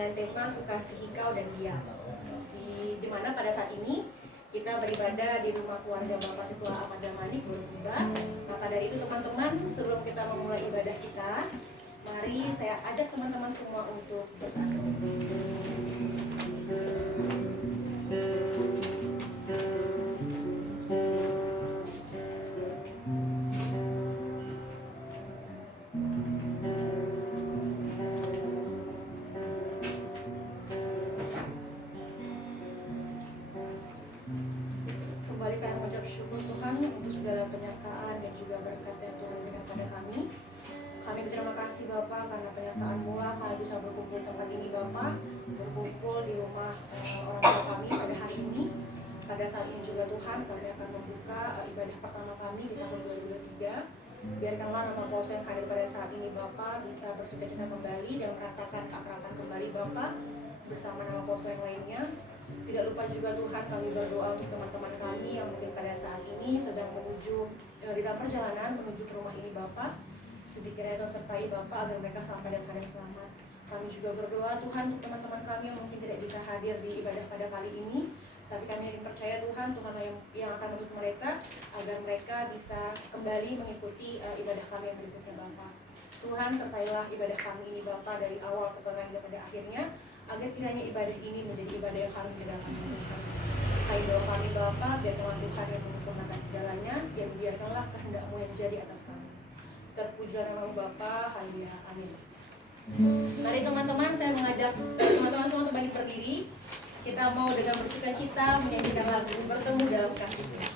dengan tema Kukasihi Kau dan Dia. Di mana pada saat ini kita beribadah di rumah keluarga Bapak Setua Ahmad Damanik Borobudur. Maka dari itu teman-teman, sebelum kita memulai ibadah kita, mari saya ajak teman-teman semua untuk bersatu. Syukur Tuhan untuk segala penyertaan dan juga berkat yang Tuhan berikan pada kami. Kami berterima kasih Bapak karena penyertaan-Mu lah kami bisa berkumpul tempat ini Bapak, berkumpul di rumah orang tua kami pada hari ini. Pada saat ini juga Tuhan kami akan membuka ibadah pertama kami di tahun 2023. Biarkanlah nama Pausa yang hadir pada saat ini Bapak bisa bersukacita kembali dan merasakan keakraban kembali Bapak bersama nama Pausa yang lainnya. Tidak lupa juga Tuhan kami berdoa untuk teman-teman kami yang mungkin pada saat ini sedang menuju di dalam perjalanan menuju ke rumah ini Bapak. Sudi kiranya Tuhan sertai Bapak agar mereka sampai dengan keadaan selamat. Kami juga berdoa Tuhan untuk teman-teman kami yang mungkin tidak bisa hadir di ibadah pada kali ini. Tapi kami yakin percaya Tuhan yang akan menuntut mereka agar mereka bisa kembali mengikuti ibadah kami yang berikutnya Bapak. Tuhan sertailah ibadah kami ini Bapak dari awal hingga pada akhirnya, agar kiranya ibadah ini menjadi ibadah yang harum di dalam Tuhan. Hai doa kami Bapa, biar Tuhan yang menyempurnakan segalanya, dan biarkanlah kehendak-Mu yang jadi atas kami. Terpujilah nama Bapa, haleluya, amin. Mari teman-teman, saya mengajak teman-teman semua untuk bangkit berdiri. Kita mau dengan bersukacita menyanyikan lagu Bertemu Dalam Kasih-Nya.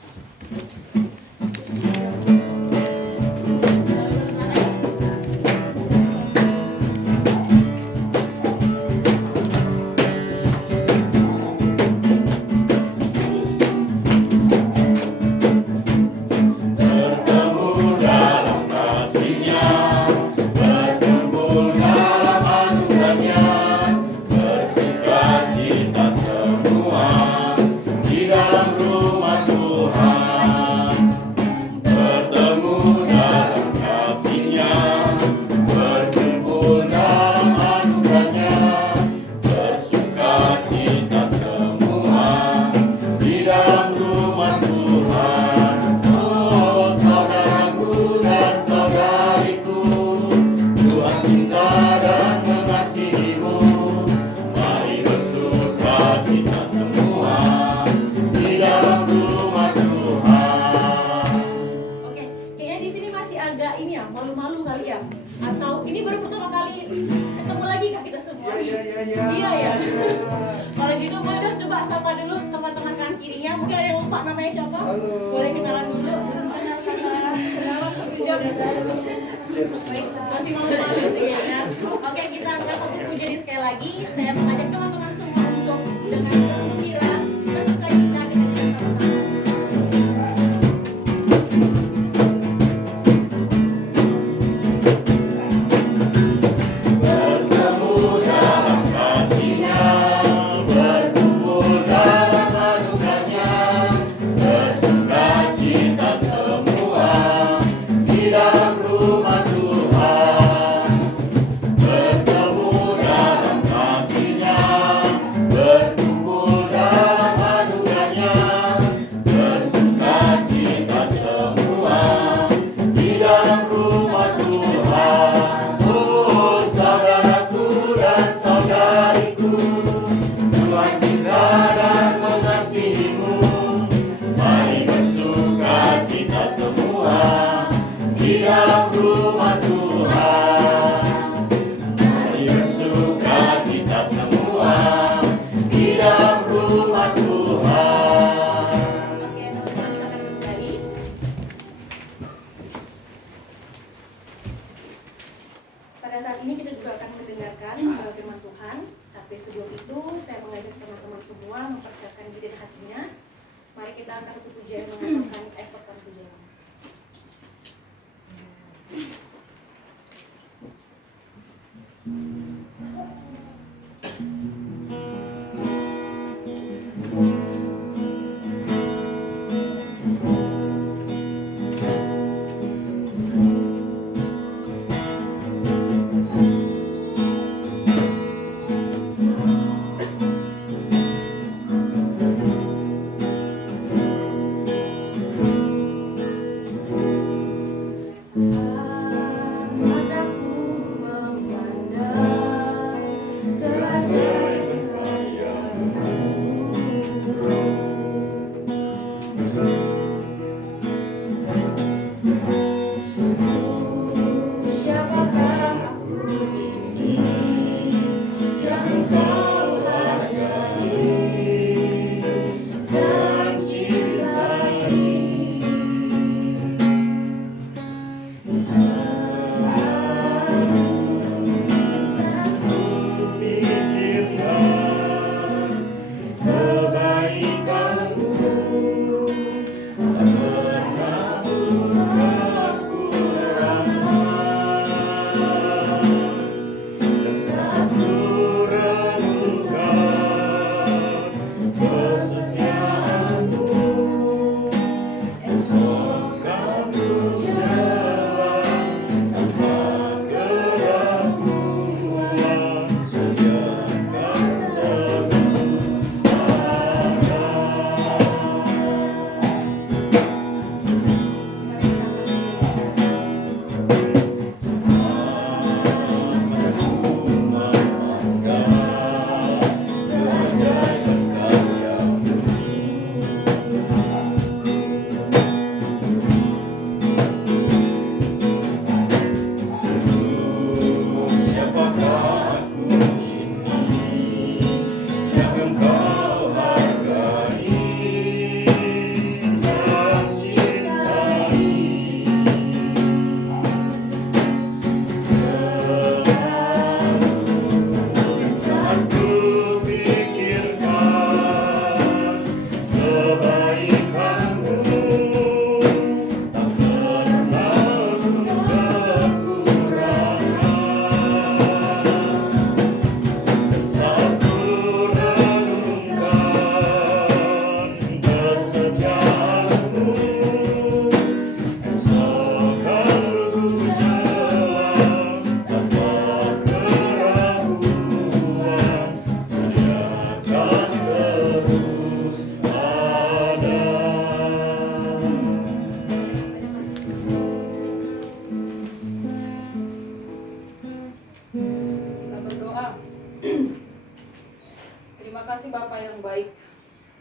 baik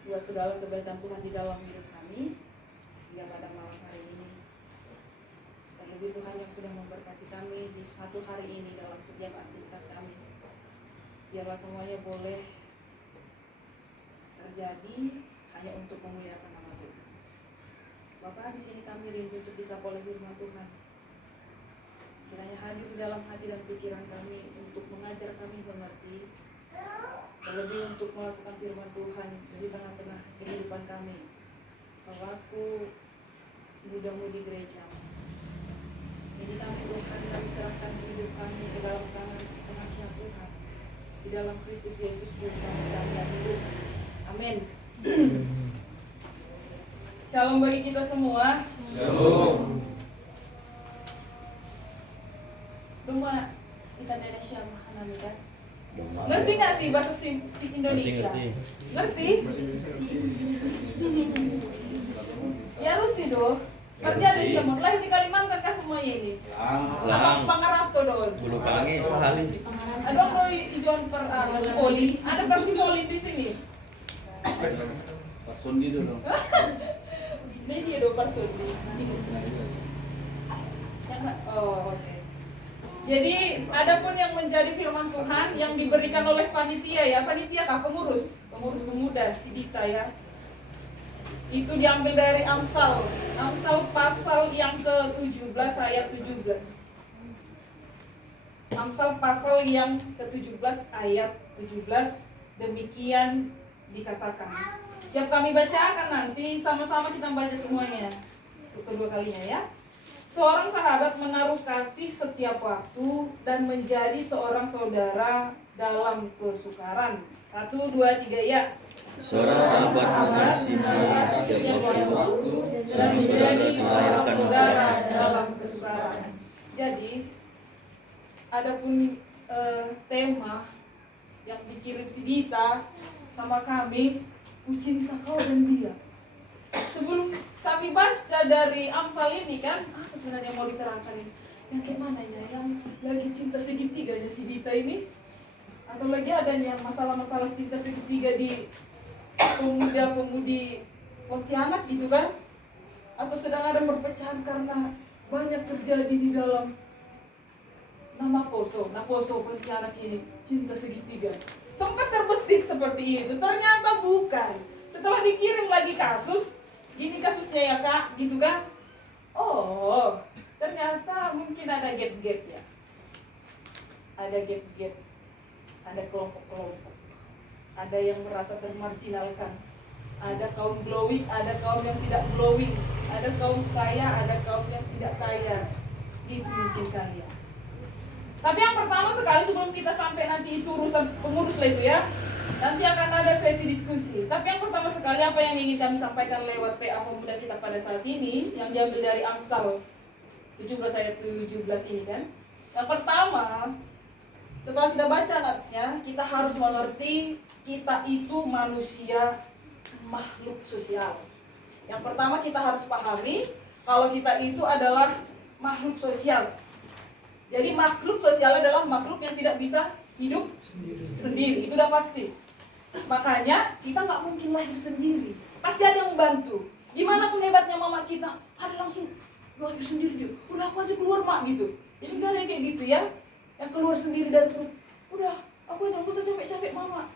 buat segala kebaikan Tuhan di dalam hidup kami hingga pada malam hari ini. Terlebih Tuhan yang sudah memberkati kami di satu hari ini dalam setiap aktivitas kami. Biarlah semuanya boleh terjadi hanya untuk memuliakan nama Tuhan. Bapak, di sini kami rindu untuk bisa oleh firman Tuhan. Kiranya hadir di dalam hati dan pikiran kami untuk mengajar kami mengerti, terlebih untuk melakukan firman Tuhan di tengah-tengah kehidupan kami selaku muda-mudi gereja. Ini kami Tuhan, kami serahkan hidup kami ke dalam tangan pengasihan Tuhan di dalam Kristus Yesus Juru Selamat kami yang hidup. Amin. Shalom bagi kita semua. Shalom. Rumah kita Indonesia Mahanamida. Ngerti nggak sih bahasa si Indonesia? Ngerti? Ya harus sih doh. Kerja di Sumut, lahir di Kalimantan kan semuanya ini. Atau Pangarato doh. Bulu pangi sehari. Ada Roy Ijon per Poli, ada Persipoli di sini. Pasundi dulu. Ini dia do Persundi. Oh, oke. Jadi, adapun yang menjadi firman Tuhan yang diberikan oleh panitia ya, panitia kah? Pengurus pemuda Sidita ya. Itu diambil dari Amsal pasal yang ke-17 ayat 17. Amsal pasal yang ke-17 ayat 17 demikian dikatakan. Siap kami bacakan nanti sama-sama kita baca semuanya. Untuk kedua kalinya ya. Seorang sahabat menaruh kasih setiap waktu dan menjadi seorang saudara dalam kesukaran. 1, 2, 3 ya. Seorang sahabat mengasihi setiap waktu dan menjadi seorang saudara dalam kesukaran. Jadi, adapun tema yang dikirim si Dita sama kami, ku cinta kau dan dia. Sebelum kami baca dari Amsal ini kan, apa sebenarnya yang mau diterangkan ini? Yang gimana ya, yang lagi cinta segitiganya si Dita ini? Atau lagi adanya masalah-masalah cinta segitiga di pemuda-pemudi Pontianak gitu kan? Atau sedang ada perpecahan karena banyak terjadi di dalam Naposo Pontianak ini, cinta segitiga. Sempat terbesit seperti itu, ternyata bukan. Setelah dikirim lagi kasus, gini kasusnya ya kak, gitu kan? Oh, ternyata mungkin ada gap-gap ya. Ada gap-gap, ada kelompok-kelompok, ada yang merasa termarginalkan, ada kaum glowing, ada kaum yang tidak glowing, ada kaum kaya, ada kaum yang tidak kaya. Gitu mungkin kalian. Tapi yang pertama sekali sebelum kita sampai nanti itu urusan pengurus lah itu ya, nanti akan ada sesi diskusi. Tapi yang pertama sekali apa yang ingin kami sampaikan lewat PA Pemuda kita pada saat ini, yang diambil dari Amsal 17 ayat 17 ini kan. Yang pertama, setelah kita baca natsnya, kita harus mengerti kita itu manusia makhluk sosial. Yang pertama kita harus pahami kalau kita itu adalah makhluk sosial. Jadi makhluk sosial adalah makhluk yang tidak bisa hidup sendiri. Itu udah pasti. Makanya kita nggak mungkin lahir sendiri. Pasti ada yang membantu. Gimana pun hebatnya mama kita, ada langsung lahir sendiri dia. Udah aku aja keluar mak gitu. Jadi nggak ada yang kayak gitu ya. Yang keluar sendiri dari perut. Udah, aku aja nggak usah capek-capek mama.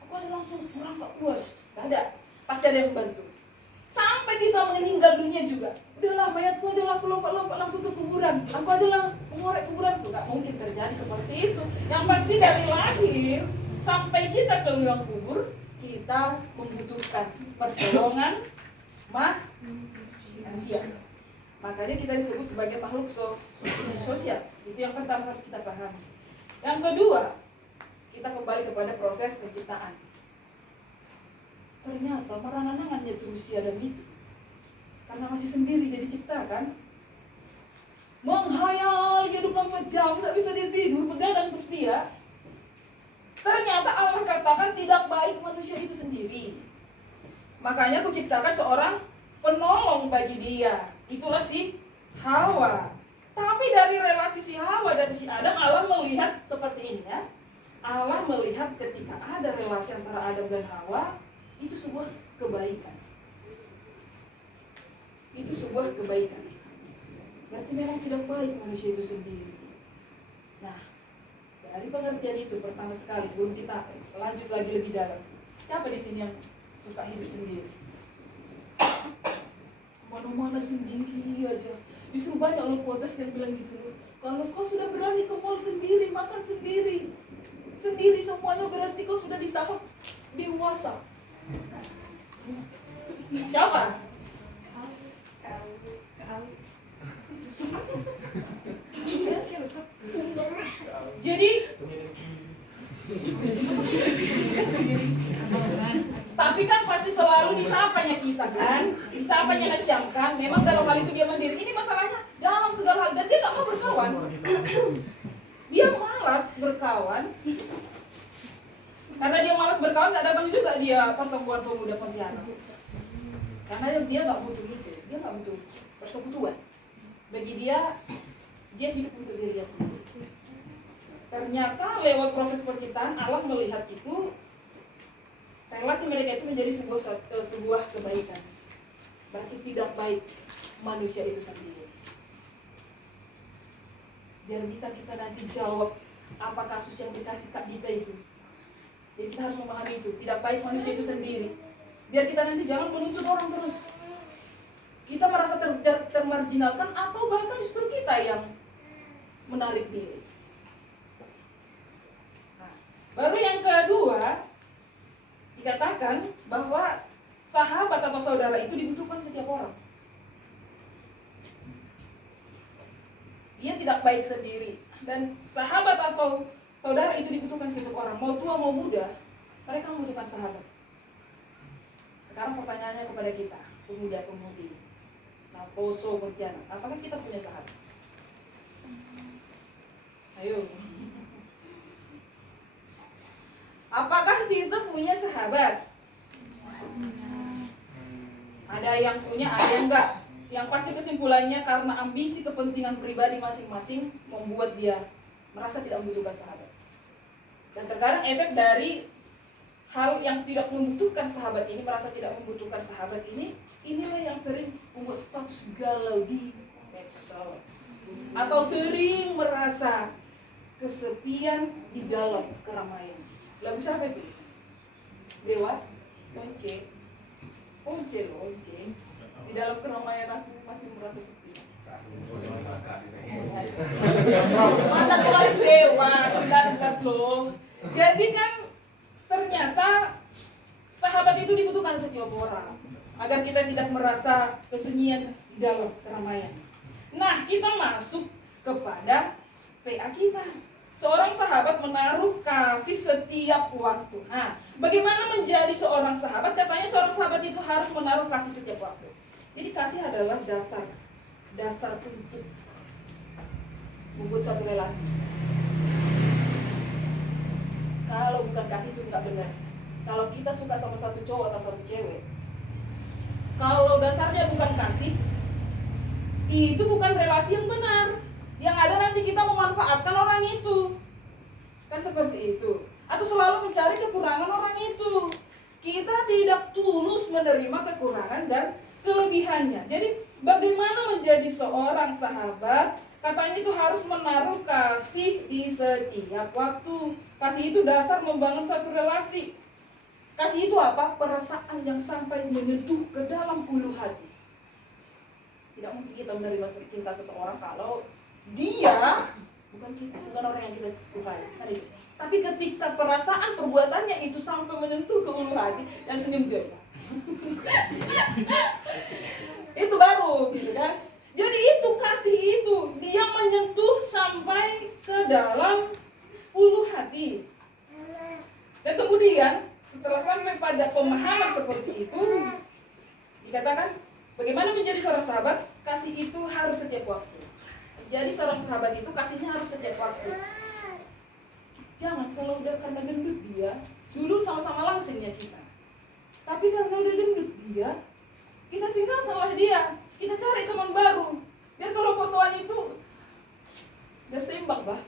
Aku aja langsung merangkak keluar. Nggak ada. Pasti ada yang membantu. Sampai kita meninggal dunia juga. Udahlah, mayatku aja lah aku lompat-lompat langsung ke kuburan. Aku aja lah mengorek kuburanku. Gak mungkin terjadi seperti itu. Yang pasti dari lahir sampai kita ke liang kubur, kita membutuhkan pertolongan manusia. Makanya kita disebut sebagai makhluk sosial. Itu yang pertama harus kita pahami. Yang kedua, kita kembali kepada proses penciptaan. Ternyata marangan-angannya itu Rusia dan itu karena masih sendiri dia diciptakan. Menghayal dia 24 jam, gak bisa dia tidur, begadang terus dia. Ternyata Allah katakan tidak baik manusia itu sendiri. Makanya aku ciptakan seorang penolong bagi dia. Itulah si Hawa. Tapi dari relasi si Hawa dan si Adam, Allah melihat seperti ini ya. Allah melihat ketika ada relasi antara Adam dan Hawa, itu sebuah kebaikan. Itu sebuah kebaikan. Berarti memang tidak baik manusia itu sendiri. Nah, dari pengertian itu pertama sekali sebelum kita lanjut lagi lebih dalam, siapa di sini yang suka hidup sendiri? Kemana-mana sendiri aja. Justru banyak loh quotes yang bilang gitu loh. Kalau kau sudah berani ke mall sendiri, makan sendiri, sendiri semuanya, berarti kau sudah di tahap dewasa. Siapa? Jadi tapi kan pasti selalu disapanya kita kan, disapanya Nasyam kan. Memang dalam hal itu dia mandiri. Ini masalahnya dalam segala hal, dan dia gak mau berkawan. Dia malas berkawan. Karena dia malas berkawan, gak datang juga dia pertemuan pemuda Pontianak. Karena dia gak butuh itu, dia gak butuh persekutuan. Bagi dia hidup untuk dirinya sendiri. Ternyata lewat proses penciptaan, Allah melihat itu, relasi mereka itu menjadi sebuah kebaikan. Berarti tidak baik manusia itu sendiri. Biar bisa kita nanti jawab apa kasus yang dikasih Kak Dita itu. Jadi kita harus memahami itu, tidak baik manusia itu sendiri. Biar kita nanti jangan menuntut orang terus. Kita merasa termarginalkan atau bahkan justru kita yang menarik diri. Nah, baru yang kedua, dikatakan bahwa sahabat atau saudara itu dibutuhkan setiap orang. Dia tidak baik sendiri. Dan sahabat atau saudara itu dibutuhkan setiap orang. Mau tua mau muda, mereka membutuhkan sahabat. Sekarang pertanyaannya kepada kita, pemuda-pemudi, nah, Poso, Pontianak, apakah kita punya sahabat? Ayo. Apakah kita punya sahabat? Ada yang punya, ada yang enggak. Yang pasti kesimpulannya karena ambisi kepentingan pribadi masing-masing membuat dia merasa tidak membutuhkan sahabat. Dan terkadang efek dari hal yang tidak membutuhkan sahabat ini, merasa tidak membutuhkan sahabat ini, inilah yang sering membuat status galau di medsos. Atau sering merasa kesepian di dalam keramaian. Lagu siapa itu? Dewa? Lonceng. Lonceng. Di dalam keramaian aku masih merasa sepi. Mata tulis Dewa 19 loh. Jadi kan ternyata sahabat itu dibutuhkan setiap orang agar kita tidak merasa kesunyian di dalam keramaian. Nah, kita masuk kepada PA kita. Seorang sahabat menaruh kasih setiap waktu. Nah, bagaimana menjadi seorang sahabat? Katanya seorang sahabat itu harus menaruh kasih setiap waktu. Jadi kasih adalah dasar untuk membuat suatu relasi. Kalau bukan kasih itu nggak benar. Kalau kita suka sama satu cowok atau satu cewek, kalau dasarnya bukan kasih, itu bukan relasi yang benar. Yang ada nanti kita memanfaatkan orang itu. Kan seperti itu. Atau selalu mencari kekurangan orang itu. Kita tidak tulus menerima kekurangan dan kelebihannya. Jadi bagaimana menjadi seorang sahabat? Katanya itu harus menaruh kasih di setiap waktu. Kasih itu dasar membangun suatu relasi. Kasih itu apa? Perasaan yang sampai menyentuh ke dalam ulu hati. Tidak mungkin kita menerima cinta seseorang kalau dia bukan orang yang kita sukai. Tapi ketika perasaan perbuatannya itu sampai menyentuh ke ulu hati, dan senyum joy. Itu baru gitu kan. Jadi itu kasih itu, dia menyentuh sampai ke dalam ulu hati. Dan kemudian setelah sampai pada pemahaman seperti itu, dikatakan bagaimana menjadi seorang sahabat? Kasih itu harus setiap waktu. Jadi seorang sahabat itu kasihnya harus setiap waktu. Jangan kalau udah karena gendut dia, dulu sama-sama langsingnya kita. Tapi karena udah gendut dia, kita tinggalkanlah dia. Kita cari teman baru. Biar kalau fotoan itu biar seimbang, bah.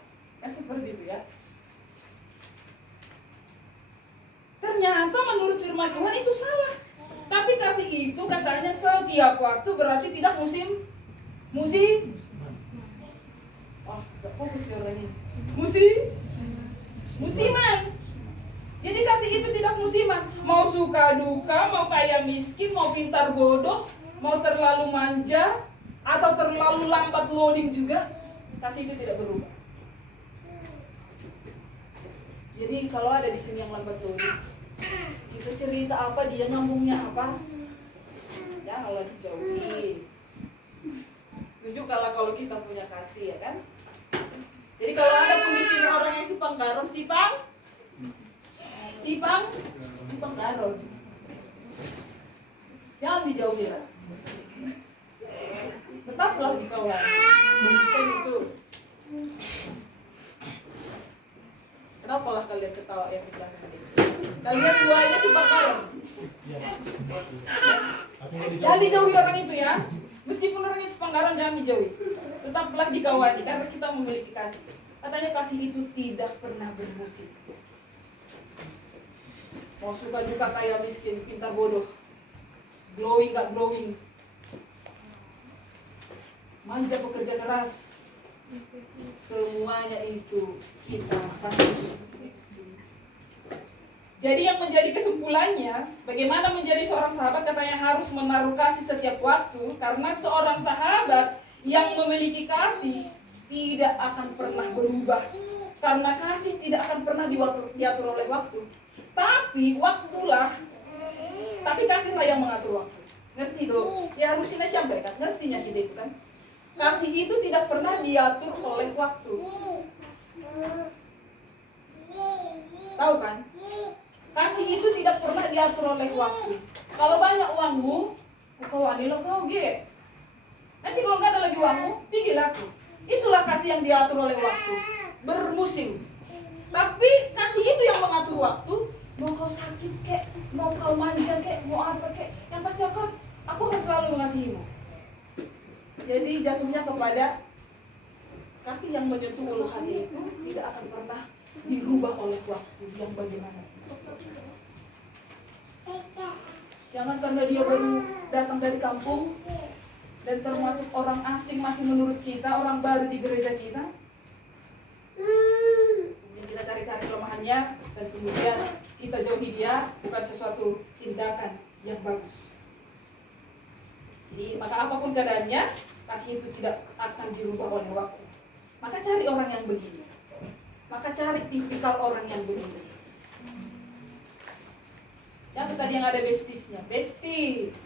Kan seperti itu ya. ternyata menurut firman Tuhan itu salah. Tapi kasih itu katanya setiap waktu, berarti tidak gak fokus ya orang ini. Musiman. Jadi kasih itu tidak musiman. Mau suka duka, mau kaya miskin, mau pintar bodoh, mau terlalu manja, atau terlalu lambat loading juga, kasih itu tidak berubah. Jadi kalau ada di sini yang lambat loading, kita cerita apa, dia nyambungnya apa, janganlah dijauhi. Tunjukkanlah kalau kita punya kasih, ya kan? Jadi kalau ada pun di sini orang yang sipang garam, sipang garam, jangan dijauhi lah. Tetaplah di kawan. Bukan itu. Kenapa lah kalian ketawa yang di belakang itu? Kalian duanya sipang garam. Jangan dijauhi orang itu ya. Meskipun orang itu sipang garam, jangan dijauhi. Tetaplah dikawani karena kita memiliki kasih. Katanya kasih itu tidak pernah bermusik. Mau suka duka, kaya miskin, pintar bodoh, glowing gak glowing, manja pekerja keras, semuanya itu kita kasih. Jadi yang menjadi kesimpulannya, bagaimana menjadi seorang sahabat, katanya harus menaruh kasih setiap waktu. Karena seorang sahabat yang memiliki kasih tidak akan pernah berubah. Karena kasih tidak akan pernah diatur oleh waktu. Tapi kasihlah yang mengatur waktu. Ngerti dong? Ya harusnya sampai kan, ngertinya kita itu kan. Kasih itu tidak pernah diatur oleh waktu. Tahu kan? Kasih itu tidak pernah diatur oleh waktu. Kalau banyak uangmu, kau anilo kau ge. Nanti kalau nggak ada lagi uangmu, pergi laku. Itulah kasih yang diatur oleh waktu. Bermusim. Tapi kasih itu yang mengatur waktu. Mau kau sakit kek, mau kau manja kek, mau apa kek, yang pasti aku akan selalu mengasihimu. Jadi jatuhnya kepada kasih yang menyentuh ulu hati itu tidak akan pernah dirubah oleh waktu yang bagaimana. Jangan karena dia baru datang dari kampung dan termasuk orang asing masih menurut kita, orang baru di gereja kita, kemudian kita cari-cari kelemahannya dan kemudian kita jauhi dia, bukan sesuatu tindakan yang bagus. Jadi maka apapun keadaannya, kasih itu tidak akan dirubah oleh waktu. Maka cari orang yang begini. Maka cari tipikal orang yang begini. Siapa tadi yang ada bestiesnya? Bestie.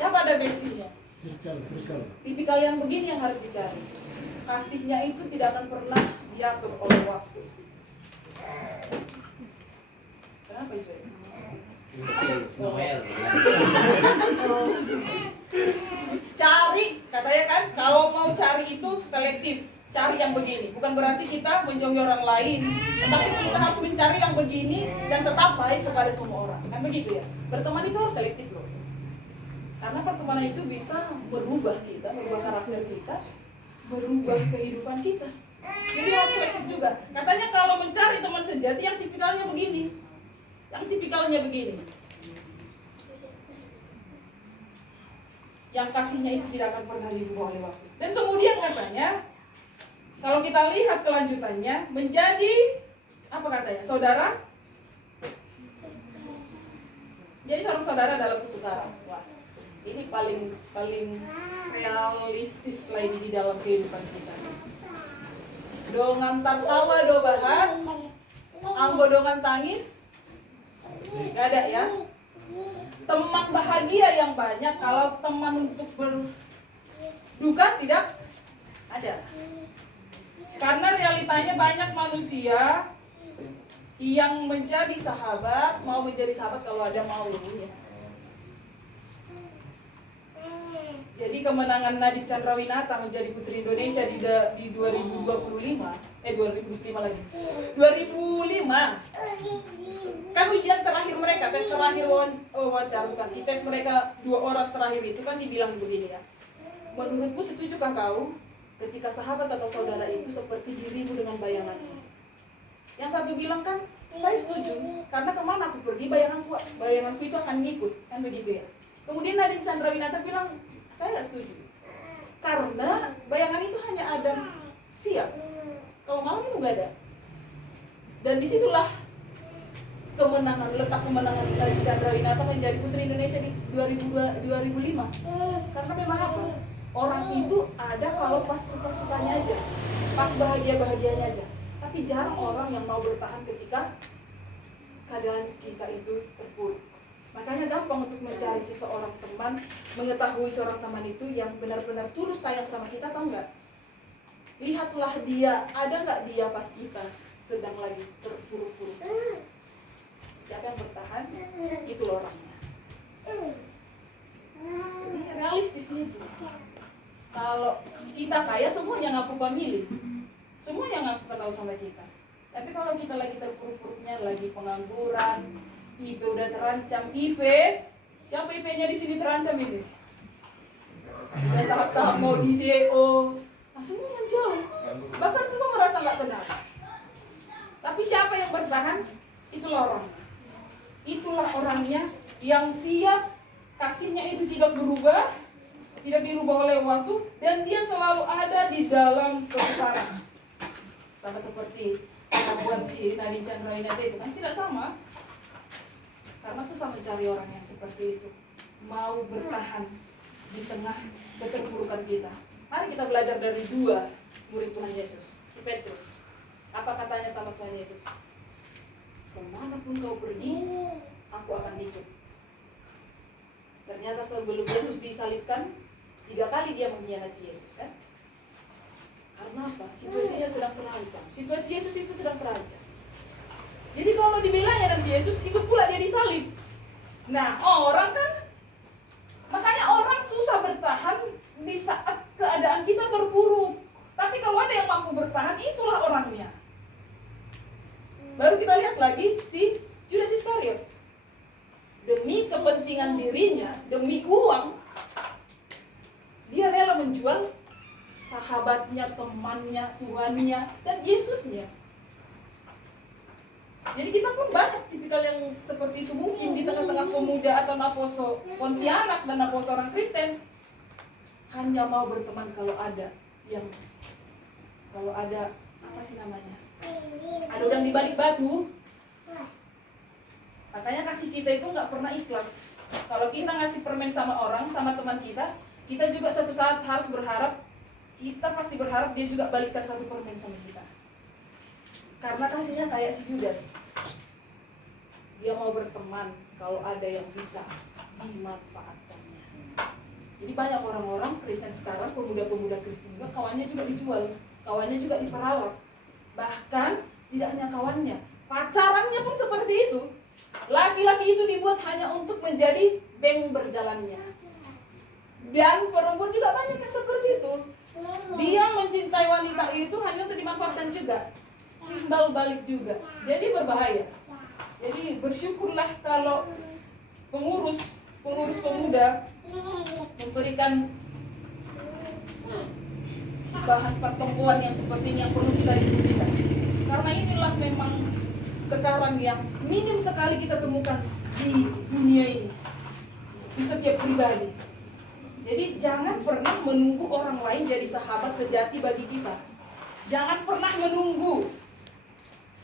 Siapa ada bestiesnya? Tipikal yang begini yang harus dicari. Kasihnya itu tidak akan pernah diatur oleh waktu. Kenapa itu? Cari, katanya kan, kalau mau cari itu selektif. Cari yang begini, bukan berarti kita menjauhi orang lain, tetapi kita harus mencari yang begini dan tetap baik kepada semua orang. Kan begitu ya? Berteman itu harus selektif loh. Karena pertemanan itu bisa merubah kita, merubah karakter kita, merubah kehidupan kita. Jadi harus selektif juga. Katanya kalau mencari teman sejati yang tipikalnya begini. Yang tipikalnya begini. Yang kasihnya itu tidak akan pernah dirubah oleh waktu. Dan kemudian katanya, kalau kita lihat kelanjutannya, menjadi apa katanya? Saudara? Jadi seorang saudara dalam kesukaran. Wah, ini paling realistis lah ini di dalam kehidupan kita. Do ngantar tawa do bahan, anggo dongan tangis, gak ada ya. Teman bahagia yang banyak, kalau teman untuk berduka tidak ada. Karena realitanya banyak manusia yang menjadi sahabat, mau menjadi sahabat kalau ada maunya. Jadi kemenangan Nadine Chandrawinata menjadi Putri Indonesia di 2025 lagi. 2005. Kan ujian terakhir mereka, tes terakhir wawancara, bukan, tes mereka 2 orang terakhir itu kan dibilang begini ya. Menurutmu setujukah kau ketika sahabat atau saudara itu seperti dirimu dengan bayanganmu? Yang satu bilang kan, Saya setuju, karena kemana aku pergi bayanganku itu akan ngikut, kan begitu ya. Kemudian Nadine Chandrawinata bilang, saya nggak setuju, karena bayangan itu hanya ada siang, kalau malam itu nggak ada. Dan disitulah letak kemenangan Nadine Chandrawinata menjadi Putri Indonesia di 2005. Karena memang apa? Orang itu ada kalau pas suka-sukanya aja, pas bahagia-bahagianya aja. Tapi jarang orang yang mau bertahan ketika keadaan kita itu terpuruk. Makanya gampang untuk mencari seseorang teman, mengetahui seorang teman itu yang benar-benar tulus sayang sama kita, tahu nggak? Lihatlah dia, ada nggak dia pas kita sedang lagi terpuruk-puruk. Siapa yang bertahan, itu orangnya. Ini realistis nih. Kalau kita kaya, semuanya ngaku pemilih, semua yang ngaku kenal sama kita. Tapi kalau kita lagi terpuruk-puruknya, lagi pengangguran, IP udah terancam, siapa IP-nya di sini terancam ini? Udah tahap-tahap mau di DO, nah semua menjauh, bahkan semua merasa nggak kenal. Tapi siapa yang bertahan? Itulah orangnya yang siap, kasihnya itu tidak berubah, tidak dirubah oleh waktu, dan dia selalu ada di dalam kebesaran. Sama seperti kemampuan si Nadine Chandrawinata itu kan tidak sama, karena susah mencari orang yang seperti itu, mau bertahan di tengah keterpurukan kita. Mari kita belajar dari 2 murid Tuhan Yesus, si Petrus. Apa katanya sama Tuhan Yesus? Kemanapun kau pergi, aku akan ikut. Ternyata sebelum Yesus disalibkan, 3 kali dia mengkhianati Yesus, kan? Karena apa? Situasinya sedang terancam. Situasi Yesus itu sedang terancam. Jadi kalau dibelanya nanti Yesus, ikut pula dia disalib. Nah, makanya orang susah bertahan di saat keadaan kita terpuruk. Tapi kalau ada yang mampu bertahan, itulah orangnya. Baru kita lihat lagi si Judas Iskariot. Demi kepentingan dirinya, demi uang, dia rela menjual sahabatnya, temannya, Tuhannya, dan Yesusnya. Jadi kita pun banyak tipikal yang seperti itu mungkin di tengah-tengah pemuda atau naposo Pontianak dan naposo orang Kristen. Hanya mau berteman kalau ada apa sih namanya? Ada udang di balik batu. Makanya kasih kita itu nggak pernah ikhlas. Kalau kita ngasih permen sama orang, sama teman kita juga suatu saat harus berharap, kita pasti berharap dia juga balikkan 1 permen sama kita. Karena kasihnya kayak si Judas. Dia mau berteman kalau ada yang bisa dimanfaatkannya. Jadi banyak orang-orang Kristen sekarang, pemuda-pemuda Kristen juga, kawannya juga dijual, kawannya juga diperalat. Bahkan tidak hanya kawannya, pacarannya pun seperti itu. Laki-laki itu dibuat hanya untuk menjadi bank berjalannya. Dan perempuan juga banyak yang seperti itu. Dia mencintai wanita itu hanya untuk dimanfaatkan juga, timbal balik juga. Jadi berbahaya. Jadi bersyukurlah kalau pengurus pemuda memberikan bahan pertemuan yang seperti ini yang perlu kita diskusikan. Karena inilah memang sekarang yang minim sekali kita temukan di dunia ini, di setiap pribadi. Jadi jangan pernah menunggu orang lain jadi sahabat sejati bagi kita. Jangan pernah menunggu.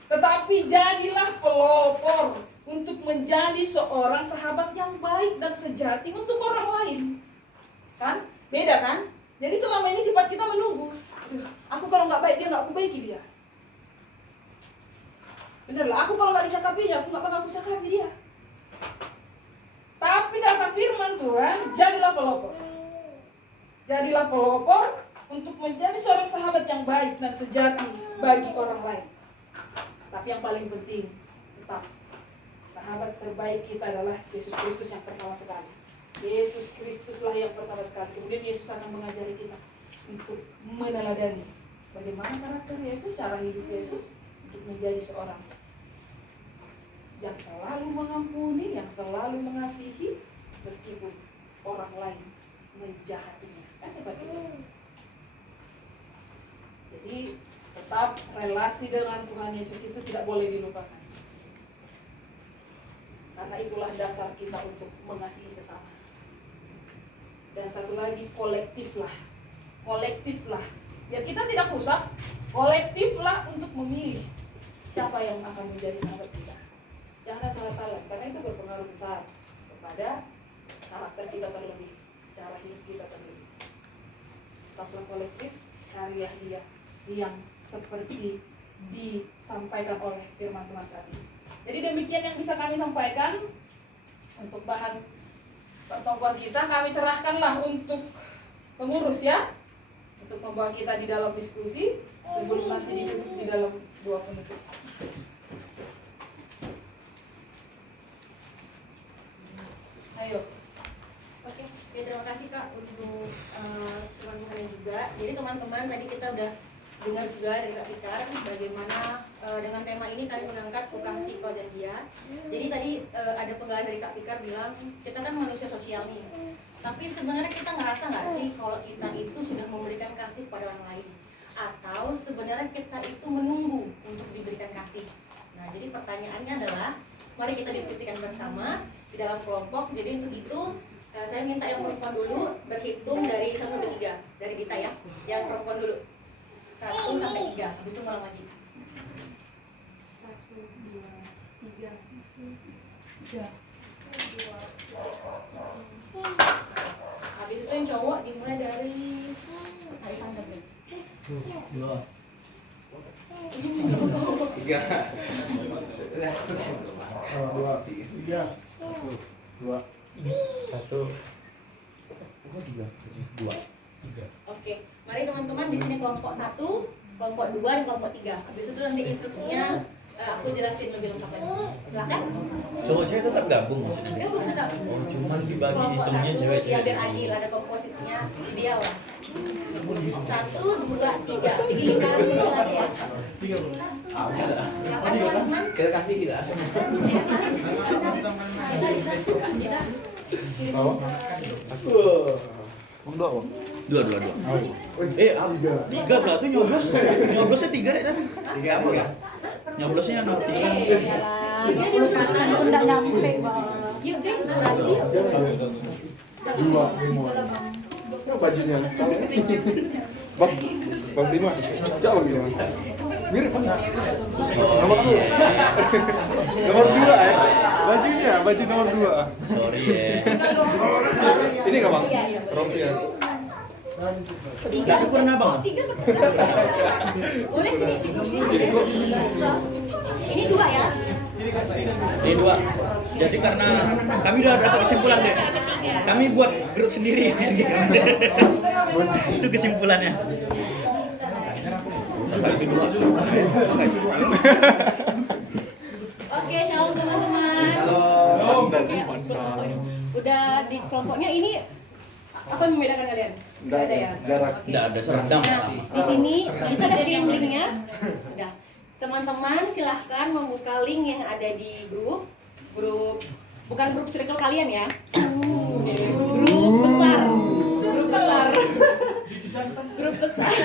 Tetapi jadilah pelopor untuk menjadi seorang sahabat yang baik dan sejati untuk orang lain. Kan? Beda kan? Jadi selama ini sifat kita menunggu. Aku kalau nggak baik dia nggak aku baiki dia. Bener lah, aku kalau nggak dicakapi dia, aku nggak bakal aku cakapi dia. Tapi kata firman Tuhan, jadilah pelopor. Jadilah pelopor untuk menjadi seorang sahabat yang baik dan sejati bagi orang lain. Tapi yang paling penting, tetap sahabat terbaik kita adalah Yesus Kristus yang pertama sekali. Yesus Kristuslah yang pertama sekali. Kemudian Yesus akan mengajari kita untuk meneladani bagaimana karakter Yesus, cara hidup Yesus untuk menjadi seorang yang selalu mengampuni, yang selalu mengasihi meskipun orang lain menjahatinya. Kan seperti itu. Jadi tetap relasi dengan Tuhan Yesus itu tidak boleh dilupakan. Karena itulah dasar kita untuk mengasihi sesama. Dan satu lagi, kolektiflah. Biar kita tidak rusak, kolektiflah untuk memilih siapa yang akan menjadi sahabat kita. Jangan salah-salah, karena itu berpengaruh besar kepada karakter kita terlebih, cara hidup kita terlebih. Tetaplah kolektif, carilah dia yang seperti disampaikan oleh firman Tuhan saat ini. Jadi demikian yang bisa kami sampaikan untuk bahan pertemuan kita. Kami serahkanlah untuk pengurus ya, untuk membawa kita di dalam diskusi sebelum nanti ditutup di dalam doa penutup. Ayo. Oke, terima kasih Kak untuk teman-teman juga. Jadi teman-teman tadi kita udah dengar juga dari Kak Fikar bagaimana dengan tema ini kami mengangkat vokasi kau dan dia. Jadi tadi ada penggalan dari Kak Fikar bilang kita kan manusia sosial nih. Tapi sebenarnya kita ngerasa nggak sih kalau kita itu sudah memberikan kasih pada orang lain? Atau sebenarnya kita itu menunggu untuk diberikan kasih? Nah, jadi pertanyaannya adalah mari kita diskusikan bersama di dalam kelompok. Jadi untuk itu saya minta yang perempuan dulu berhitung dari 1 sampai 3 dari Dita ya. Yang perempuan dulu 1 sampai 3, habis itu ngulang lagi. 1, 2, 3, 3. Habis itu yang cowok dimulai dari Alexander deh. 2 3 Oke, mari teman-teman di sini kelompok 1, kelompok 2 dan kelompok 3. Habis itu nanti instruksinya aku jelasin lebih lengkap lagi. Silakan. Cowok-cewek tetap gabung maksudnya? Gabung tetap. Oh, cuman dibagi Kelompok hitungnya 1, cewek-cewek. ya biar adil, ada komposisinya ideal lah. 1, 2, 3. Bikin lingkaran dulu lagi ya. Silakan teman-teman. kita kasih kita Dua. Tiga belah tuh nyoblos. Nyoblosnya 3 deh tapi. 3 Nyoblosnya 0 3. Ini diurusan enggak nyampe, Bang. Yuk guys, durasi yuk. Bajunya Bang Prima jauh gitu mirip Bang. Nomor 2 nomor 2 ya bajunya baju nomor 2 Sorry ya. ini nggak Bang Iya, iya. rompinya 3 kurang apa? 3 boleh sini di kursi. Ini 2 ya. Ini 2. Jadi karena kami udah dapat kesimpulan deh. Kami buat grup sendiri. Itu kesimpulannya. Itu 2. Oke, shalom teman-teman. Oke, udah di kelompoknya ini apa yang membedakan kalian? Nggak ada ya? jarak Oke. Enggak ada seragam. Nah, di sini bisa dari yang linknya. Udah. Teman-teman silahkan membuka link yang ada di grup bukan grup circle kalian ya. Grup besar. Grup besar.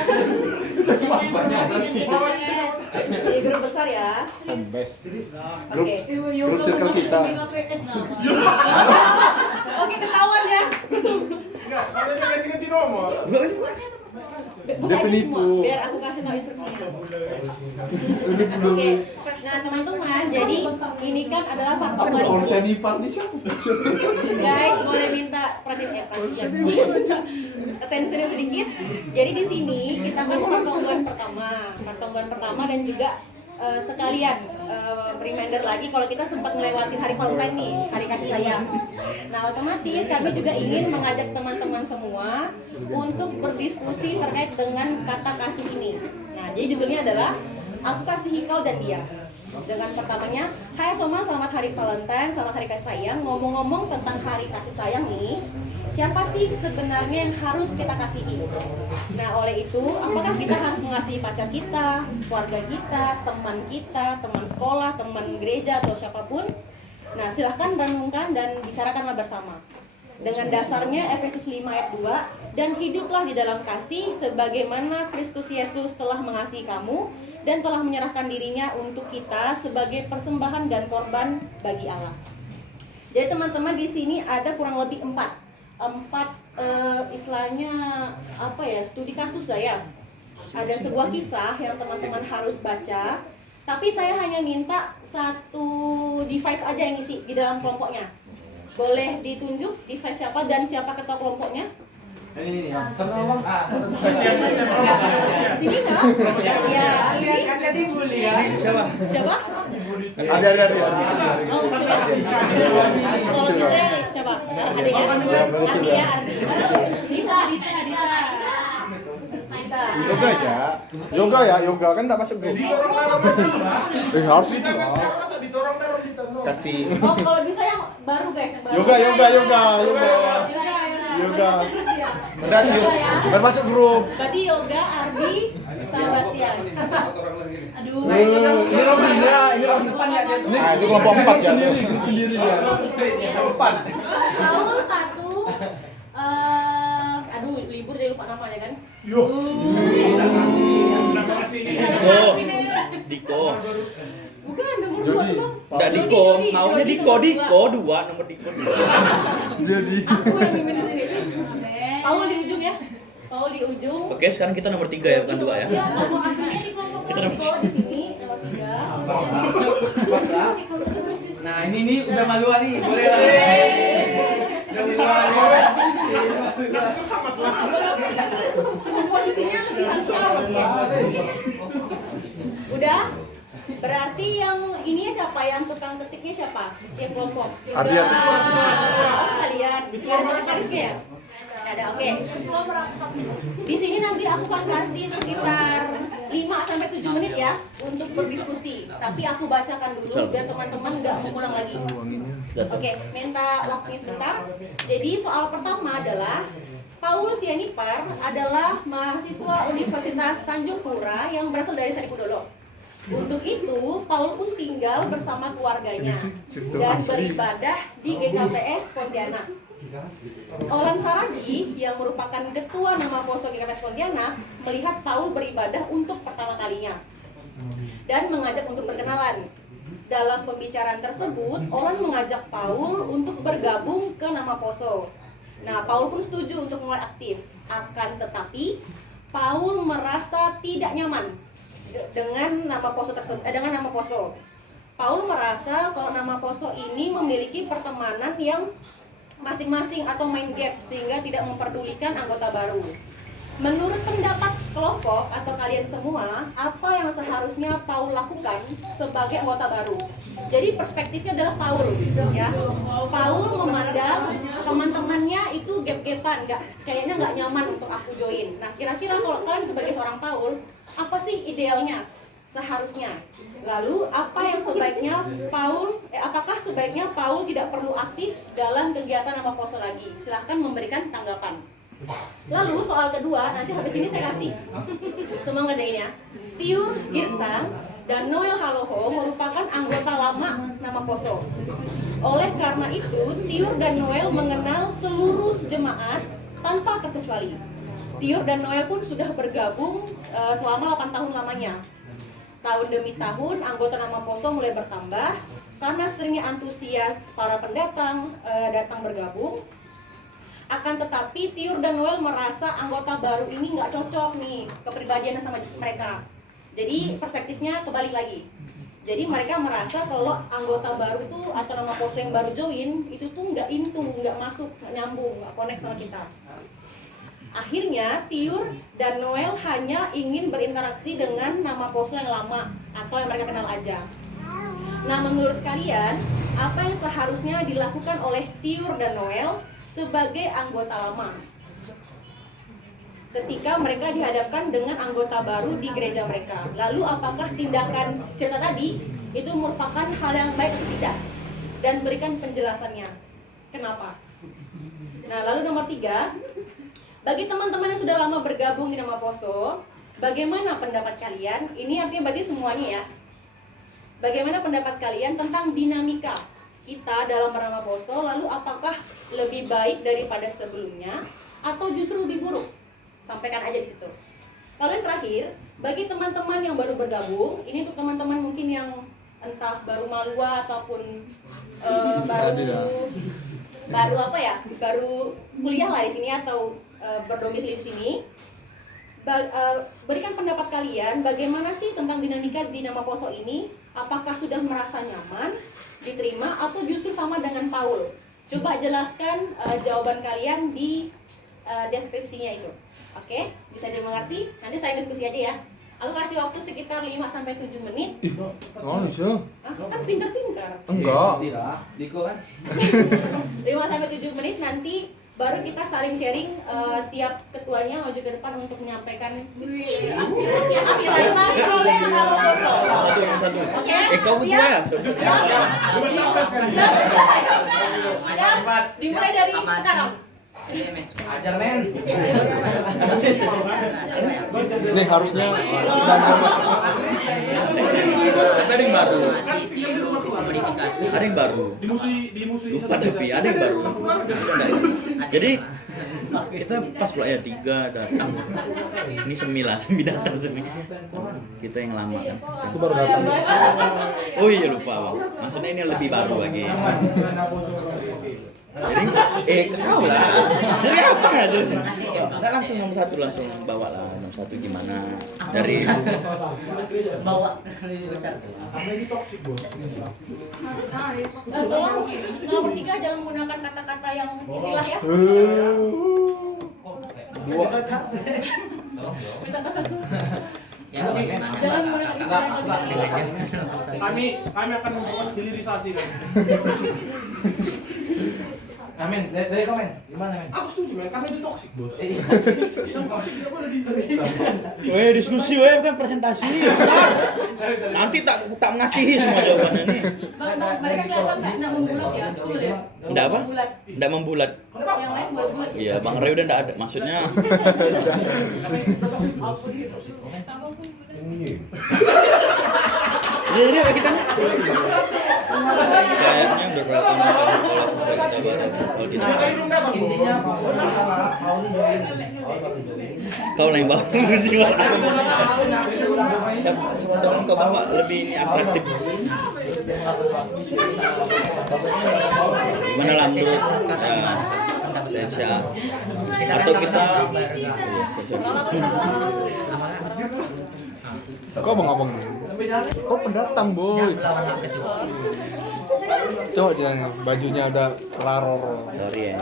Di grup besar ya. home base Oke. grup circle kita Oke, ketahuan ya. ganti nomor Bukan Dia penipu. semua, biar aku kasih tahu instruksinya. Oke, nah teman-teman, jadi ini kan adalah pertemuan. kalau saya nipar nih siapa Guys, boleh minta perhatian attentionnya sedikit. Jadi di sini kita kan pertemuan pertama dan juga sekalian reminder lagi kalau kita sempat melewati hari Valentine nih, hari kasih sayang. Nah, otomatis kami juga ingin mengajak teman-teman semua untuk berdiskusi terkait dengan kata kasih ini. Nah, jadi judulnya adalah Aku Kasihi Kau dan Dia. Dengan pertamanya, hai Soma, selamat hari Valentine, selamat hari kasih sayang. Ngomong-ngomong tentang hari kasih sayang nih, siapa sih sebenarnya yang harus kita kasihi? Nah, oleh itu, apakah kita harus mengasihi pacar kita, keluarga kita, teman sekolah, teman gereja, atau siapapun? Nah, silahkan renungkan dan bicarakanlah bersama. Dengan dasarnya Efesus 5 ayat 2, dan hiduplah di dalam kasih sebagaimana Kristus Yesus telah mengasihi kamu dan telah menyerahkan dirinya untuk kita sebagai persembahan dan korban bagi Allah. Jadi teman-teman di sini ada kurang lebih empat istilahnya apa ya, studi kasus ya. Ada sebuah kisah yang teman-teman harus baca, tapi saya hanya minta satu device aja yang isi di dalam kelompoknya. Boleh ditunjuk device siapa dan siapa ketua kelompoknya? Ini Sini nggak? Ya, Ini siapa? siapa? Ada. Oh, kelompoknya siapa? Adiknya? Ardi ya, Ardi. Dita. Yoga aja. Yoga kan tak masuk grup. Harus gitu lah. Kasih. Oh, kalau bisa yang baru guys, yang baru. Yoga. Dan masuk grup. Berarti Yoga, Ardi, sama Bastian. Aduh. Ini Robinya, ini depan ya dia. Nah, itu kelompok 4 ya. Sendiri dia. Paul satu. Aduh, libur jadi lupa namanya kan? Diko. Bukan nomor 2 Jody. Bang. Enggak Diko, maunya Diko 2, nomor Diko 2. Jadi. Aku yang mimpin di sini. Paul di ujung ya. Paul di ujung. Oke, sekarang kita nomor 3 ya, bukan 2 ya. Ya, aku aslinya di kelompok Kita nomor Paul di sini nomor 3. Nah ini udah maluan nih, boleh lah. Posisinya udah. Berarti yang ini siapa? Yang tukang ketiknya siapa? Yang kelompok. Ardi. Oh, sekalian. Ada sekretarisnya ya? Ada, oke. Di sini nanti aku akan kasih sekitar 5-7 menit ya untuk berdiskusi. Tapi aku bacakan dulu biar teman-teman nggak mengulang lagi. Oke, minta waktunya sebentar. Jadi soal pertama adalah Paul Sianipar adalah mahasiswa Universitas Tanjung Pura yang berasal dari Saripudolo. Untuk itu, Paul pun tinggal bersama keluarganya dan beribadah di GKPS Pontianak. Olan Saragi yang merupakan ketua nama Poso GKPS Pontianak melihat Paul beribadah untuk pertama kalinya dan mengajak untuk berkenalan. Dalam pembicaraan tersebut, Olan mengajak Paul untuk bergabung ke nama Poso. Nah, Paul pun setuju untuk mulai aktif. Akan tetapi, Paul merasa tidak nyaman dengan nama Poso tersebut. Dengan nama Poso. Paul merasa kalau nama Poso ini memiliki pertemanan yang masing-masing atau main gap sehingga tidak memperdulikan anggota baru. Menurut pendapat kelompok atau kalian semua, apa yang seharusnya Paul lakukan sebagai anggota baru? Jadi perspektifnya adalah Paul, ya. Paul memandang teman-temannya itu gap-gapan, kayaknya nggak nyaman untuk aku join. Nah, kira-kira kalau kalian sebagai seorang Paul, apa sih idealnya? Seharusnya. Lalu apa yang sebaiknya apakah sebaiknya Paul tidak perlu aktif dalam kegiatan nama Poso lagi? Silahkan memberikan tanggapan. Lalu soal kedua, nanti habis ini saya kasih semua ngerjainnya. Tiur Girsang dan Noel Haloho merupakan anggota lama nama Poso. Oleh karena itu, Tiur dan Noel mengenal seluruh jemaat tanpa terkecuali. Tiur dan Noel pun sudah bergabung selama 8 tahun lamanya. Tahun demi tahun, anggota nama Poso mulai bertambah karena seringnya antusias para pendatang datang bergabung. Akan tetapi Tiur dan Noel merasa anggota baru ini nggak cocok nih kepribadiannya sama mereka. Jadi perspektifnya kebalik lagi. Jadi mereka merasa kalau anggota baru itu atau nama Poso yang baru join itu tuh nggak nggak masuk, nggak nyambung, nggak connect sama kita. Akhirnya Tiur dan Noel hanya ingin berinteraksi dengan nama Poso yang lama atau yang mereka kenal aja. Nah, menurut kalian apa yang seharusnya dilakukan oleh Tiur dan Noel sebagai anggota lama ketika mereka dihadapkan dengan anggota baru di gereja mereka? Lalu apakah tindakan cerita tadi itu merupakan hal yang baik atau tidak? Dan berikan penjelasannya. Kenapa? Nah, lalu nomor 3, bagi teman-teman yang sudah lama bergabung di nama Poso, bagaimana pendapat kalian? Ini artinya berarti semuanya ya. Bagaimana pendapat kalian tentang dinamika kita dalam nama Poso? Lalu apakah lebih baik daripada sebelumnya atau justru lebih buruk? Sampaikan aja di situ. Lalu yang terakhir, bagi teman-teman yang baru bergabung, ini untuk teman-teman mungkin yang entah baru malua ataupun baru apa ya, baru kuliah lah di sini atau berdomisili di sini, berikan pendapat kalian bagaimana sih tentang dinamika di Nama Poso ini. Apakah sudah merasa nyaman, diterima, atau justru sama dengan Paul? Coba jelaskan jawaban kalian di deskripsinya itu. Oke, bisa dimengerti? Nanti saya diskusi aja ya. Aku kasih waktu sekitar 5-7 menit. Oh, sih. Kan pintar-pintar. Enggak. Pastilah. Diko kan. 5-7 menit nanti baru kita saling sharing, tiap ketuanya maju ke depan untuk menyampaikan aspirasi Nama Poso. Satu. Oke? Kau berdua ya? Siap? Dimulai dari sekarang. SMS. Ajar men. Nih harusnya Tapi ada yang baru. Modifikasi. Ada yang baru. Lupa tapi ada yang baru. Jadi kita pas pulangnya 3 datang. Ini semi datang semi. Kita yang lama. aku baru datang. Oh iya lupa bang. Maksudnya ini lebih baru lagi. Jadi kau lah. Jadi apa ya terus? Nggak langsung nomor 1 langsung bawa lah nomor 1 gimana dari Bawa lebih besar. Tolong nomor 3 jangan menggunakan kata-kata yang istilah ya. Minta satu. Ya bagaimana? Jangan menggunakan istilah yang Kami akan membuat hilirisasi kan. Amin. Dari komen. Gimana men? Aku setuju men, karena itu toksik bos. Iya. Yang toksik tidak boleh diterima. Weh diskusi weh bukan presentasi. Nanti tak mengasihi semua jawabannya nih. Mereka kelihatan nggak membulat ya? Betul ya? Enggak apa? Membulat. Enggak membulat. Yang lain bulat-bulat. Iya, Bang Ray udah enggak ada. Maksudnya jadi apa kita nih? Kayaknya udah berapa tahun kalau tidak Intinya masalah kau ini kau yang bawa musik siapa tahu kau bawa lebih ini atraktif. Gimana Lamdu? Desya. Atau kita Kok abang-abang nih? Oh pendatang boy. Lawan yang kedua. Coba dia bajunya udah laror. sorry ya.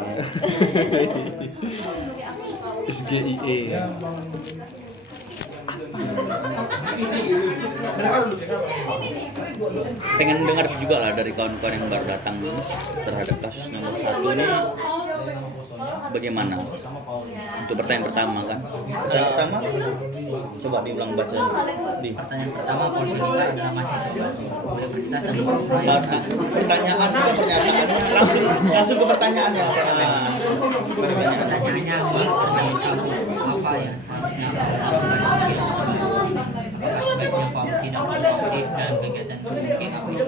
SGIE. Pengen dengar juga lah dari kawan-kawan yang baru datang terhadap kasus nomor 1 ini bagaimana untuk pertanyaan pertama kan. Pertanyaan pertama coba diulang baca di Pertanyaan pertama, Polisi Lingkar adalah mahasiswa Universitas dan Pernyataan langsung ke pertanyaannya. Pertanyaannya menurut kamu apa yang seharusnya sebaiknya kamu tidak aktif dalam kegiatan mungkin apa yang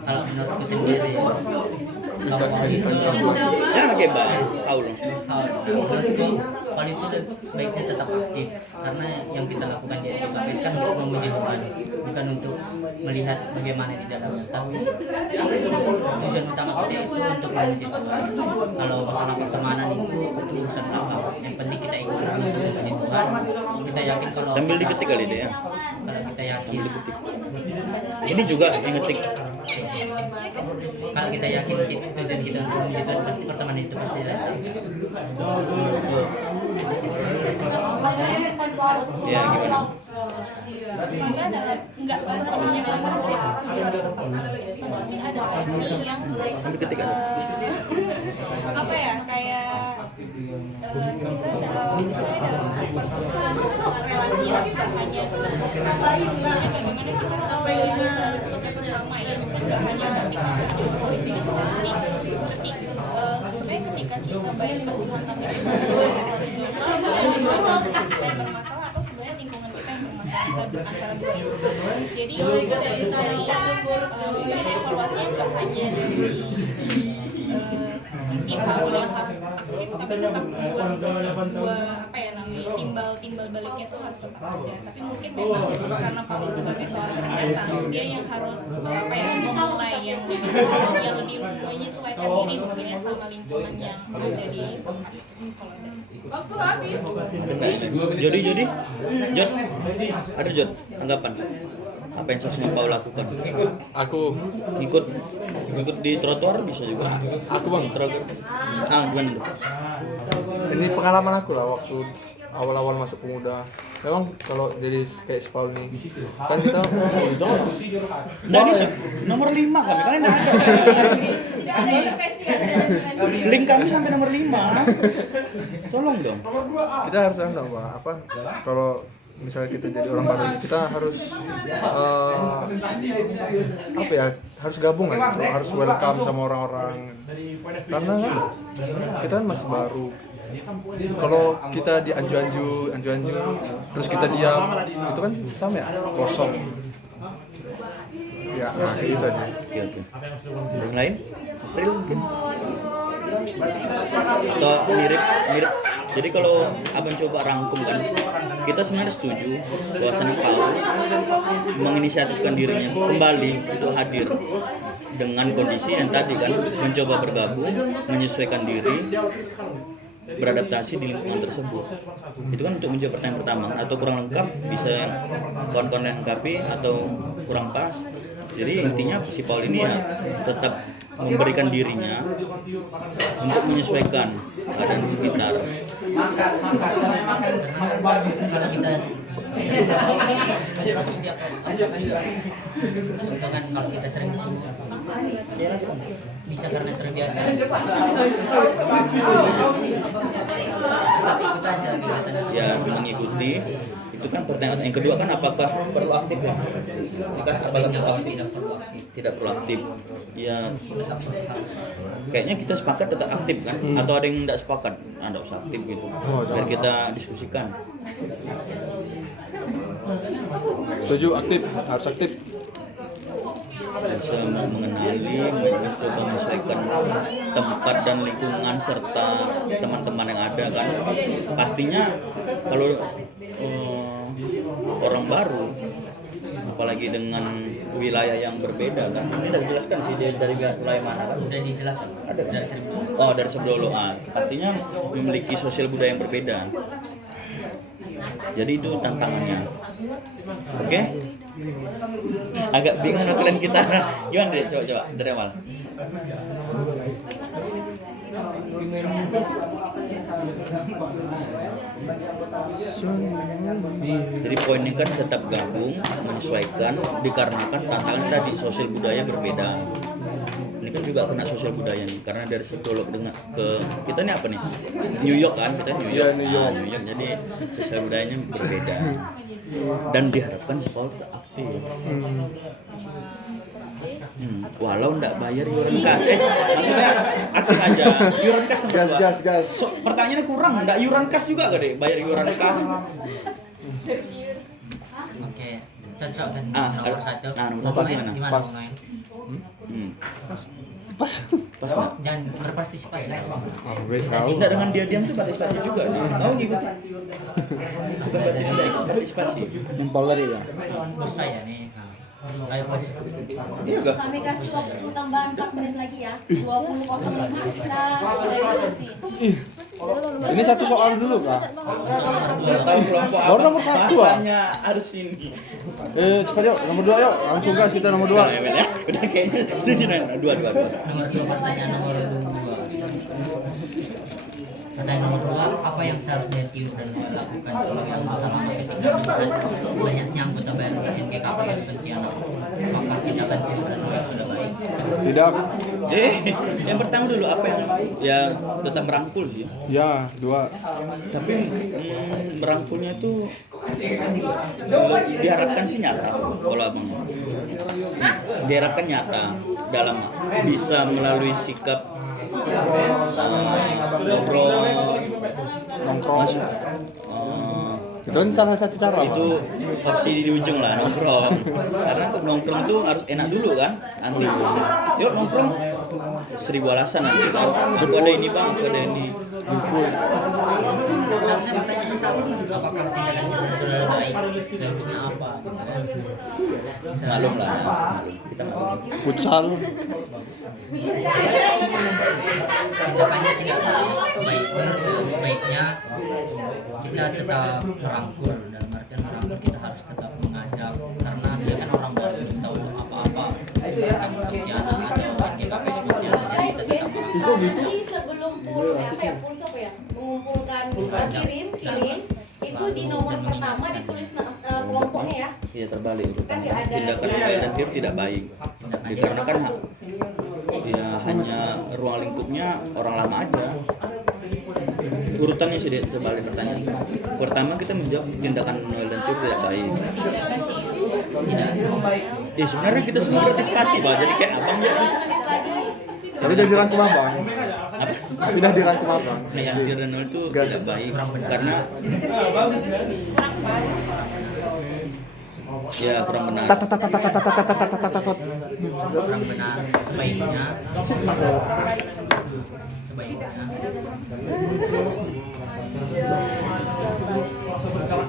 kalau menurutku sendiri Bisa kasih pendapat. jangan kebal tahu langsung. menurutku kalau itu sebaiknya tetap aktif karena yang kita lakukan di FKPS kan untuk memuji Tuhan bukan untuk melihat bagaimana di dalamnya tapi tujuan utama kita itu untuk memuji Tuhan. Kalau masalah pertemanan itu urusan belakang, yang penting kita ikut untuk memuji Tuhan. Kita yakin kalau Sambil diketik kali deh ya. kalau kita yakin Ini juga yang ngetik. kalau kita yakin tujuan kita untuk memuji Tuhan pasti pertemanan itu pasti lancar. Ya gimana? Maka nggak sepenuhnya memang saya setuju tapi ada versi yang Sambil ketik aja. apa ya kayak kita dalam persoalan relasinya tidak hanya bagaimana kita sebagai sesama ya maksudnya nggak hanya ketika berorigin ini sebenarnya ketika kita baik ke Tuhan tapi kita horizontal sebenarnya kita yang bermasalah atau sebenarnya lingkungan kita yang bermasalah antara dua itu. Jadi dari mungkin evaluasinya nggak hanya dari sisi Paul yang harus aktif tapi tetap dua sisi dua apa ya namanya mengalami timbal baliknya tuh harus tetap ada. Tapi mungkin memang karena Paul sebagai seorang pendatang, dia yang harus memulai yang lebih menyesuaikan diri mungkin ya sama lingkungan yang ada di kalau ada. Waktu habis. Jod, ada Jod, anggapan apa yang seharusnya Paul lakukan? Aku Ikut di trotoar bisa juga. bang. Trotoar. Gimana tuh? Ini pengalaman aku lah waktu awal-awal masuk pemuda. Memang kalau jadi kayak si Paul nih, kan kita Nah, ini nomor 5 kami, kalian nggak ada. Tidak ada intervensi ya. Link kami sampai nomor 5. Tolong dong. kita harus apa? Kalau misalnya kita jadi orang baru, kita harus apa ya? Harus gabung kan, gitu. Harus welcome sama orang-orang. Karena kan kita kan masih baru. Kalau kita di anju-anju terus kita diam, itu kan sama ya, kosong. Ya, nah, gitu aja. Oke. Yang lain? April mungkin? Atau mirip. Jadi kalau abang coba rangkum kan, kita sebenarnya setuju bahwasannya Paul menginisiatifkan dirinya kembali untuk hadir dengan kondisi yang tadi kan, mencoba bergabung, menyesuaikan diri, beradaptasi di lingkungan tersebut. Itu kan untuk menjawab pertanyaan pertama, atau kurang lengkap bisa yang kawan-kawan lain lengkapi atau kurang pas. Jadi intinya si Paul ini ya tetap memberikan dirinya untuk menyesuaikan keadaan sekitar. Kita pasti contoh kan kalau kita sering bisa karena terbiasa kita aja Ya mengikuti itu kan pertanyaan yang kedua kan, apakah perlu aktif ya? Ini kan sebaiknya apakah tidak perlu aktif. tidak perlu aktif ya, kayaknya kita sepakat tetap aktif kan, atau ada yang tidak sepakat tidak usah aktif gitu, biar kita diskusikan. Setuju, aktif, harus aktif. Bisa mengenali, mencoba menyesuaikan tempat dan lingkungan serta teman-teman yang ada kan. Pastinya kalau orang baru, apalagi dengan wilayah yang berbeda kan. Ini udah dijelaskan sih dari wilayah mana kan? Udah dijelaskan. Ada kan? Dari Seribu. Oh, dari Sebdolo. Pastinya memiliki sosial budaya yang berbeda. Jadi itu tantangannya. Oke? Agak bingung aturan kita. Gimana deh? Coba dari awal. Jadi poinnya kan tetap gabung, menyesuaikan, dikarenakan tantangan tadi sosial budaya berbeda. Ini kan juga kena sosial budaya nih, karena dari psikolog dengan ke kita ini apa nih? New York kan, kita New York. New York. New York. Jadi sosial budayanya berbeda. Dan diharapkan sekolah tetap aktif. Walau ndak bayar iuran kas, maksudnya aktif aja. Iuran kas nomor dua. Gas. So, pertanyaannya kurang, ndak iuran kas juga gak deh? Bayar iuran kas. Oke, cocok kan nomor nomor 1. satu gimana? Gimana Pas. mau main? Pas nggak? Jangan berpartisipasi. Enggak, dengan dia diam tuh partisipasi juga. Mau ngikutin. Partisipasi. Nempel tadi ya. Bos saya nih. Ayo bos. Iya gak? Kami kasih waktu tambahan 4 menit lagi ya. 20.05 Ini satu soal dulu kak. Tahu kelompok apa? Baru nomor 1 ah. Bahasanya harus ini. Cepat yuk, nomor 2 yuk. Langsung gas kita nomor 2. Ya. Udah kayaknya setuju nih. Dua. Nomor 2, pertanyaan nomor 2. Pertanyaan nomor 2, apa yang seharusnya Tio dan Noel lakukan sebagai anggota lama ketika melihat banyaknya anggota baru di NGKP seperti anak? Apakah tindakan Tio dan Noel sudah baik? Tidak. Yang pertama dulu apa yang ya tetap merangkul sih. Ya, 2. Tapi merangkulnya tuh diharapkan sih nyata kalau abang. Diharapkan nyata dalam bisa melalui sikap nongkrong masuk. Itu kan salah satu cara. Itu opsi di ujung lah, nongkrong. Karena untuk nongkrong tuh harus enak dulu kan. Nanti yuk nongkrong 1000 alasan nanti kan. Aku ada ini bang, aku ada ini. Seharusnya pertanyaan salah, apakah tindakan itu sudah baik, seharusnya apa gitu kan. Malum lah ya. Kita malum. Futsal. Tindakannya tidak baik, sebaiknya kita tetap merangkul, dalam artian merangkul kita harus tetap mengajak, karena dia kan orang baru tahu apa-apa tentang Pontianak atau NGKP Pontianak, jadi kita tetap merangkul. Jadi sebelum mengumpulkan kirim itu di nomor pertama ditulis kelompoknya ya. Iya terbalik urutan. Kan nggak ada- Tindakan volunteer tidak baik. Dikarenakan ya hanya ruang lingkupnya orang lama aja. Urutannya sih terbalik pertanyaan. Pertama kita menjawab tindakan volunteer tidak baik. Ya sebenarnya kita semua partisipasi Pak. Jadi kayak abang ya. Tapi udah dirangkum abang. Apa? Sudah dirangkum abang. Volunteer dan nol itu tidak baik karena ya kurang benar. Kurang benar, sebaiknya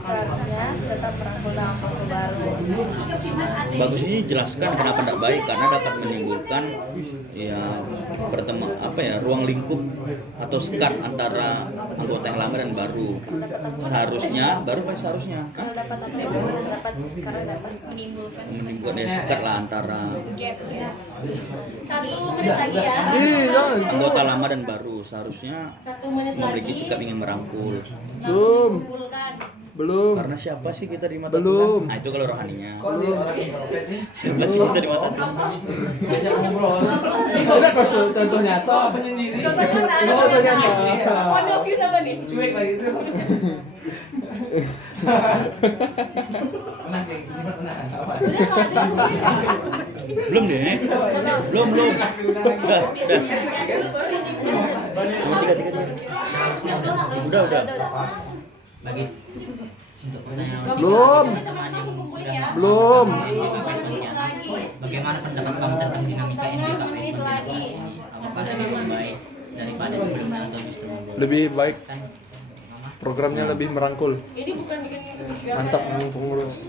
Seharusnya tetap merangkul dalam fase baru. Bagusnya jelaskan kenapa tidak baik karena dapat menimbulkan ya ruang lingkup atau sekat antara anggota yang lama dan baru. Seharusnya seharusnya Kalau dapat apa ya? Karena dapat menimbulkan ya sekat lah antara gap ya. 1 menit lagi ya. Iya, anggota lama dan baru. Seharusnya 1 menit memiliki lagi. sikap ingin merangkul. Belum. Kumpulkan. Belum. Karena siapa sih kita di mata Belum. Tuhan? Nah itu kalau rohaninya. Siapa Belum. sih kita di mata Tuhan? Diajak ngobrol. Udah kok contoh nyata. Penyendiri. Contoh nyata. Point of view sama nih. Cuek lagi itu. Tenang kayak gini mah tenang, enggak apa. Belum deh. Belum. Udah. harusnya Udah. bagi untuk pertanyaan Belum. teman-teman yang sudah Belum. NGKP Pontianak, bagaimana pendapat kamu tentang dinamika NGKP Pontianak ini? Apakah lebih baik daripada sebelumnya atau justru Lebih baik, kan programnya lebih merangkul. Ini bukan bikin Mantap pengurus.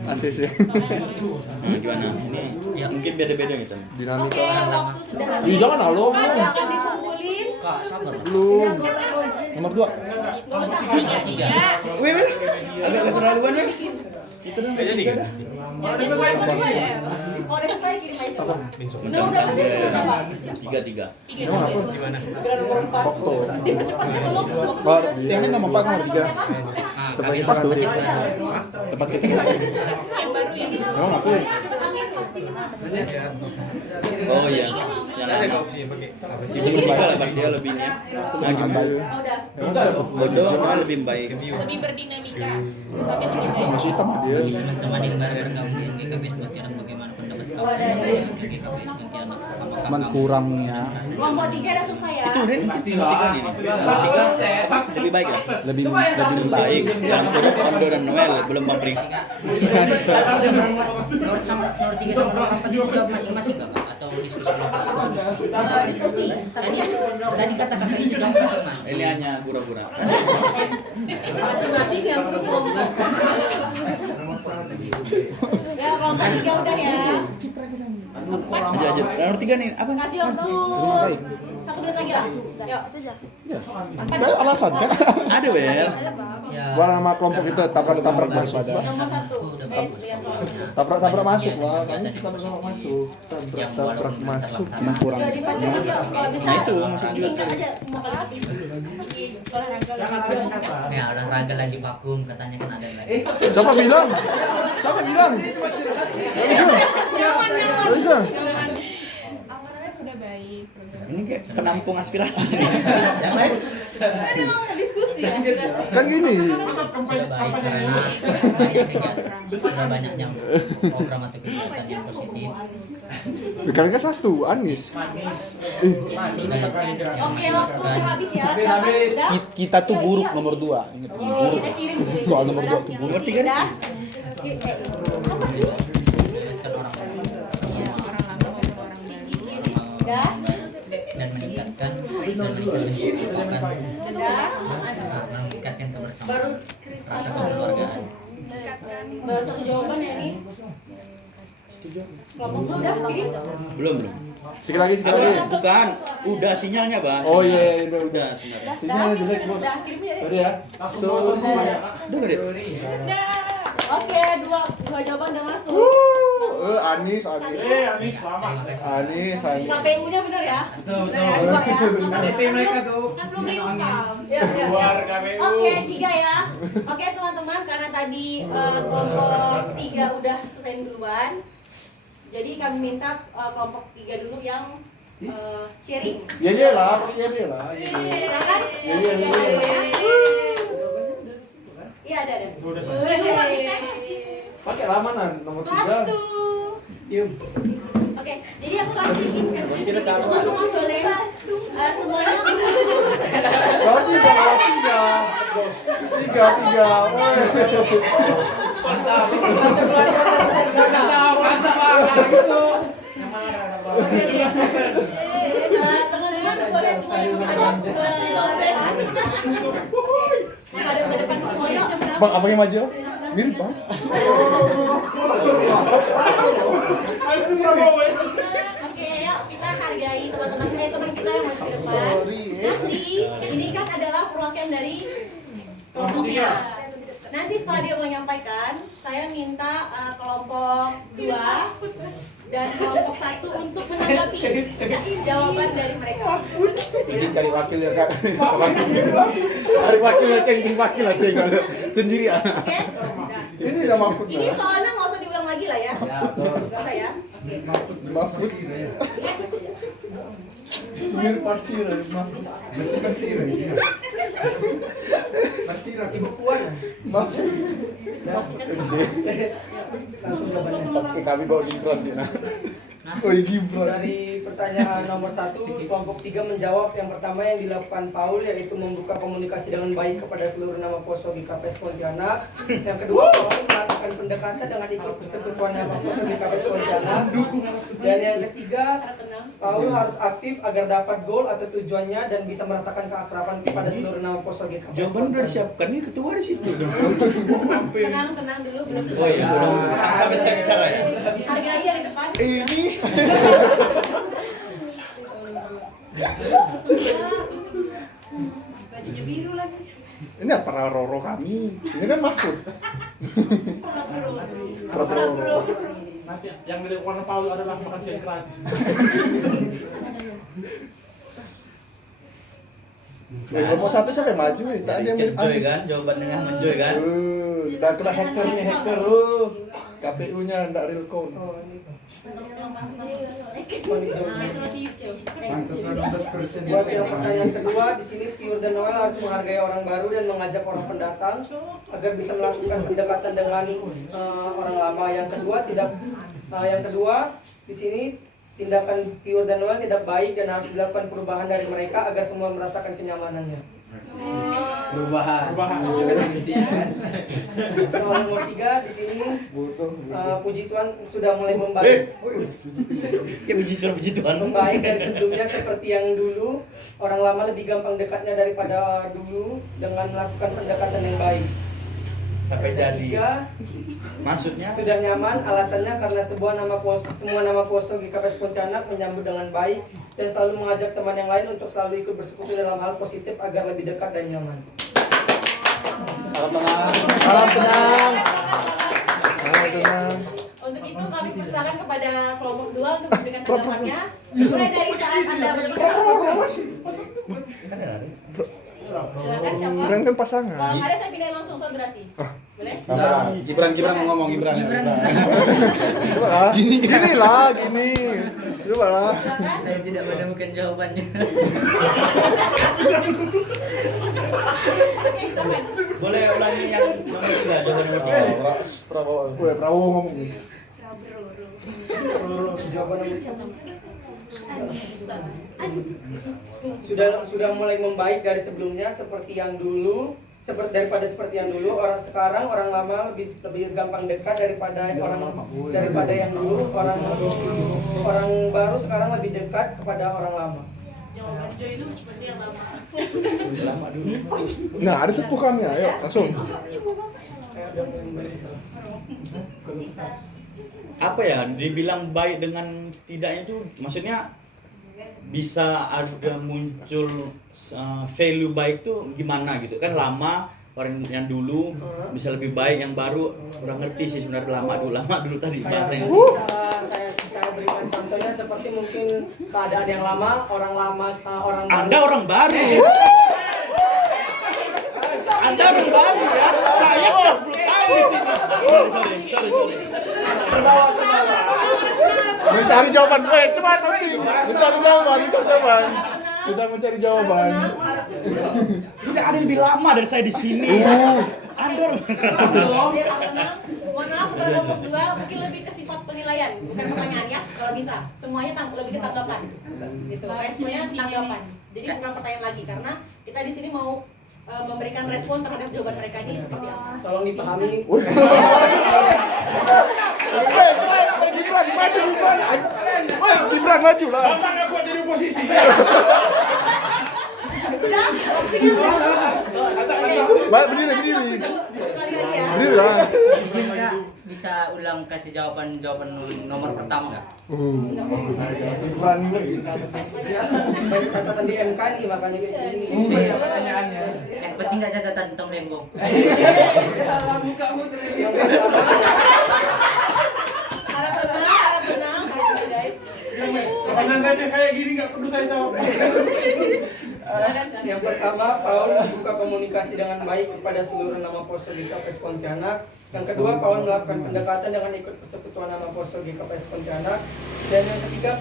Asis ya. Nah, gimana? Ini Ya. mungkin beda-beda gitu. Dinamika. Oke, waktu sudah habis. Ih, jangan halo. Silakan dikumpulin. Kak sabar Belum. Nomor 2. nomor 3 Wih, agak keterlaluan ya. Itu dong jadi kan. Kalau udah selesai kirim aja. Nomor berapa sih? Berapa? 3. Emang apa? Nomor 4. Okto. Dipercepat ya belum? Oh, yang ini nomor 4 nomor 3. Tempat kita tuh. Tempat kita. Yang baru yang Emang apa ya? Oh iya. Yang lama. Itu lebih baik dia lebihnya. Nah, gimana? Oh, udah. Bodoh nah, lebih baik. lebih berdinamika, tapi lebih baik. Masih hitam dia. bagi teman-teman yang baru bergabung di NGKP Pontianak, bagaimana pendapat kamu tentang NGKP Pontianak? Apakah kamu Kurangnya Kelompok 3 udah selesai ya. Itu udah tiga nih. Tiga lebih baik ya? lebih Baik. Yang Ondo dan Noel belum Bang Pri. nomor 3 sama nomor 4 itu jawab masing-masing gak Kak? Atau diskusi kelompok? Diskusi. Tadi kata kakak itu jawab masing-masing. Ini hanya gura-gura. Masing-masing yang berkelompok. Ya, kelompok 3 udah ya. Aja. Nomor 3 nih, apa? Kasih waktu 1 menit lagi lah. Yuk. Kan alasan kan? Ada Wel. Ya, Gua sama kelompok kita tabrak masuk. Nomor 1. Tabrak masuk lah. Kami tabrak masuk. Tabrak masuk. Cuma kurang. Udah dipanjang yuk. Kalau bisa. Nah, itu maksud juga. Singkat aja semua kali. Olahraga lebih ya olahraga lagi vakum katanya kan ada lagi. Siapa bilang? Gak bisa. awalnya sudah baik program. Ini kayak penampung aspirasi nih. Yang lain Kan emang diskusi ya. Kan gini. Sudah baik karena banyak kegiatan, sudah banyaknya program atau kegiatan yang positif. Karena kan satu Anies. Oke, waktu udah habis ya. Habis. Udah? Kita tuh buruk nomor 2. Ingat Oh, buruk. kita kirim. Soal nomor 2 tuh buruk. nomor 3 nih. Udah? Meningkatkan orang baru Udah? dan meningkatkan baru rasa kekeluargaan. baru satu jawaban ya ini. Kelompok dua udah ini. Belum. Sekali lagi, sekali lagi. Bukan, udah sinyalnya, Bang. Oh iya, Udah sinyalnya. Sinyalnya jelek, Bos. Udah kirimnya ya. Sorry ya. Sorry. Dengar ya? Oke, dua jawaban udah masuk. Anis. Anis selamat. Anis. KPU-nya benar ya? Betul. Benar ya, dua ya. KTP mereka tuh. Kan belum diungkap. Ya. Keluar KPU. Oke, 3 ya. Oke, teman-teman, karena tadi kelompok 3 udah selesai duluan. Jadi kami minta kelompok 3 dulu yang sharing. Iya lah. Silakan. Iya, ada. Pakai lamanan nomor 3. Pastu. Oke, jadi aku kasih instruksi semua boleh semuanya. Berarti kalau 3. Mantap. Gitu. Teman-teman boleh ada depan semuanya. Bang, abangnya maju. Mirip, Bang. Oke, yuk kita hargai teman kita yang masih di depan. Nanti ini kan adalah perwakilan dari kelompoknya. Nanti setelah dia menyampaikan, saya minta kelompok 2 dan kelompok 1 untuk menanggapi jawaban dari mereka. Izin cari wakil ya, Kak. Cari wakil ya, ceng wakil aja kalau sendiri ya. Oke? Ini udah Mahfud. Ini soalnya nggak usah diulang lagi lah ya. Nggak usah ya. Oke. Mahfud. Mirip Parsir. Mahfud. Mahfud. Oke, kami bawa Gibran dia. Oh, Gibran. Dari pertanyaan nomor 1, kelompok 3 menjawab yang pertama yang dilakukan Paul yaitu membuka komunikasi dengan baik kepada seluruh nama poso GKPS Pontianak. Yang kedua, Paul melakukan pendekatan dengan ikut persekutuan nama poso GKPS Pontianak. Dan yang ketiga, Paul harus aktif agar dapat goal atau tujuannya dan bisa merasakan keakraban kepada seluruh nama poso GKPS. Jawaban udah disiapkan, ini ketua di situ. Tenang dulu, belum. Oh iya, belum sampai saya bicara ya. Hargai yang di depan. Ini Bajunya biru lagi. ini para Roro kami. Ini kan Mahfud. Para Roro. Nanti yang dilakukan Paul adalah makan siang gratis. Kelompok 1 sampai maju nih. Tak ada yang mirip Enjoy Anis. kan, jawaban dengan menjoy kan. Udah kena hacker nih, hacker. KPU-nya enggak real count. Buat yang pertanyaan kedua, di sini Tiur dan Noel harus menghargai orang baru dan mengajak orang pendatang agar bisa melakukan pendekatan dengan orang lama. Yang kedua, di sini tindakan Tiur dan Noel tidak baik dan harus dilakukan perubahan dari mereka agar semua merasakan kenyamanannya. Perubahan. Soal nomor 3 di sini puji Tuhan sudah mulai membaik. Ya puji Tuhan. Membaik dari sebelumnya seperti yang dulu. Orang lama lebih gampang dekatnya daripada dulu dengan melakukan pendekatan yang baik. Sampai jadi. Ketiga, Maksudnya sudah nyaman, alasannya karena semua nama poso GKPS Pontianak menyambut dengan baik dan selalu mengajak teman yang lain untuk selalu ikut bersekutu dalam hal positif agar lebih dekat dan nyaman. Salam tenang. Salam tenang. Salam tenang. Untuk itu kami persilakan kepada kelompok 2 untuk memberikan tanggapannya. Mulai dari saat Anda berbicara. Silakan siapa? Keren kan pasangan. Kalau nggak ada saya pindahin langsung saudara. Boleh? Gibran mau ngomong Gibran. Coba lah. Gini lah. Coba lah. Silakan. Saya tidak menemukan jawabannya. boleh ulangi yang nomor 3, jawaban nomor 3. Prabowo ngomong. Sudah mulai membaik dari sebelumnya seperti yang dulu. Daripada seperti yang dulu, orang lama lebih gampang dekat daripada yang dulu. Orang baru sekarang lebih dekat kepada orang lama. Jawaban Joy itu seperti yang lama. Lama dulu. Nah, ada sepuh kami, ayo langsung. Apa ya, dibilang baik dengan tidaknya itu maksudnya bisa ada muncul value baik tuh gimana gitu kan. Lama orang yang dulu bisa lebih baik, yang baru kurang ngerti sih sebenarnya. Lama dulu tadi bahasanya. Saya berikan contohnya seperti mungkin keadaan yang lama, orang lama, orang baru. Anda orang baru. Anda orang baru ya. Saya sudah 10 tahun di sini. Sorry. Terbawa. Mencari jawaban. Coba nanti. Mencari jawaban. Sudah mencari jawaban. Tidak ada yang lebih lama dari saya di sini. Anda orang Mohon maaf kepada kelompok 2, mungkin lebih ke sifat penilaian, bukan pertanyaan ya. Kalau bisa, semuanya lebih ke tanggapan. Gitu. Semuanya tanggapan. Jadi bukan pertanyaan lagi, karena kita di sini mau memberikan respon terhadap jawaban mereka ini seperti apa. Tolong dipahami. Gibran maju. Gibran maju lah. Bapak nggak kuat jadi oposisi. Berdiri. Berdiri lah. Izin Kak, bisa ulang kasih jawaban nomor pertama nggak? Dari catatan di MK nih makanya kayak gini. Pertanyaannya. Yang penting nggak catatan tentang Lembong. Harap tenang guys. Pertanyaan receh kayak gini nggak perlu saya jawab. Yang pertama, Paul membuka komunikasi dengan baik kepada seluruh nama posko GKPS Pontianak. Yang kedua, Paul melakukan pendekatan dengan ikut persekutuan nama posko GKPS Pontianak. Dan yang ketiga,